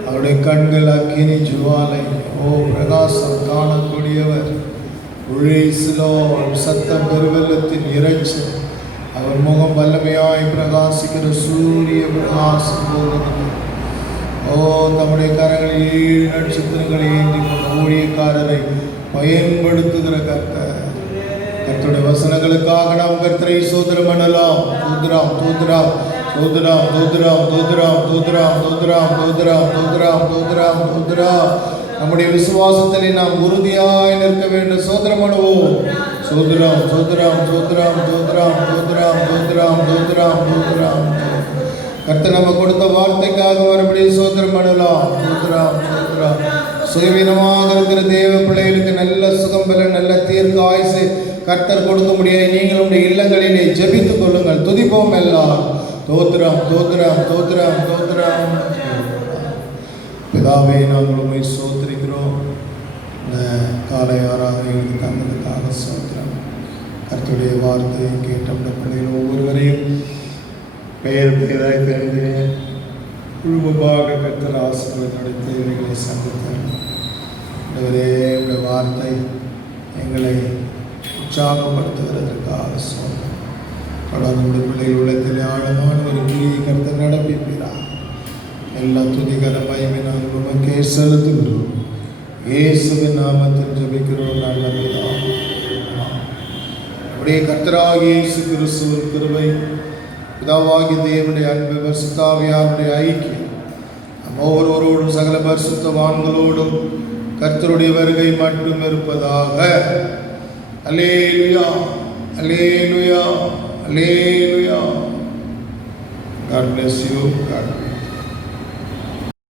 அவருடைய கண்கள் அக்கினி ஜுவாலை, பிரகாசம் காணக்கூடியவர், உழிசிலோ சத்தம் பெருவெள்ளத்தின் இறைச்சல், அவர் முகம் வல்லமையாய் பிரகாசிக்கிற சூரிய பிரகாசம் போகிறது. நம்முடைய கரங்களில் 7 நட்சத்திரங்களை ஏந்தி கொண்ட ஊழியக்காரரை பயன்படுத்துகிற கர்த்தருடைய வசனங்களுக்காக நாம் கர்த்தரை சோதரம் பண்ணலாம். தோத்ராம் தோத்ராம் தோத்ராம் தோத்ராம் தோத்ராம் தோத்ராம் தோத்ராம் தோத்ராம் தோத்ராம் தோத்ராம் தோத்ராம். நம்முடைய விசுவாசத்திலே நாம் உறுதியாய் நிற்க வேண்டும். சோதரம் பண்ணுவோம். சோதராம் சோதராம் சோதராம் சோதராம் சோதராம் சோதராம் சோதராம் சோதராம். கர்த்தர் நம்ம கொடுத்த வார்த்தைக்காக மறுபடியும் சோதரம் பண்ணலாம். சோதராம் சோதராம். சுயவீனமாக இருக்கிற தேவ பிள்ளைகளுக்கு நல்ல சுகம் பெற, நல்ல தீர்க்க ஆயுசை கர்த்தர் கொடுக்க முடியாது. நீங்கள் உடைய இல்லங்களிலே ஜெபித்துக் கொள்ளுங்கள். துதிப்போம் எல்லாம். தோத்ராம் தோத்ராம் தோத்ராம் தோத்ராம். பிதாவே, நாங்கள் உண்மை சோதரிக்கிறோம். இந்த காலை ஆராதனைகளுக்கு தந்ததுக்காக சோதரம். கர்த்தருடைய வார்த்தையை கேட்ட பிள்ளைகள் ஒவ்வொருவரையும் பெயர் பெயராய் தெரிந்தேன் குழுமமாக கர்த்தர் ஆசீர்வாதம் நடத்தி எங்களை சந்தித்தார். வார்த்தை எங்களை உற்சாகப்படுத்துகிறதற்காக சோதரம். தொடர்ந்து பிள்ளைகள் உள்ளத்தில் ஆழமான ஒரு கிளியை கர்த்தர் நடப்பிக்கிறார். எல்லா துதிகர மகிமை நாங்கள் உமக்கே செலுத்துகிறோம். இயேசுவின் நாமத்தில் ஜெபிக்கிறோம் நல்ல பிதாவே. அப்படியே கர்த்தராகிய இயேசு கிறிஸ்துவின் கிருபை, பிதாவாகிய தேவனுடைய அன்பு, பரிசுத்த ஆவியாருடைய ஐக்கியம் நம் ஒவ்வொருவரோடும் சகல பரிசுத்தவான்களோடும் கர்த்தருடைய வருகை மட்டும் இருப்பதாக. அல்லேலூயா அல்லேலூயா அல்லேலூயா. God bless you. God bless you.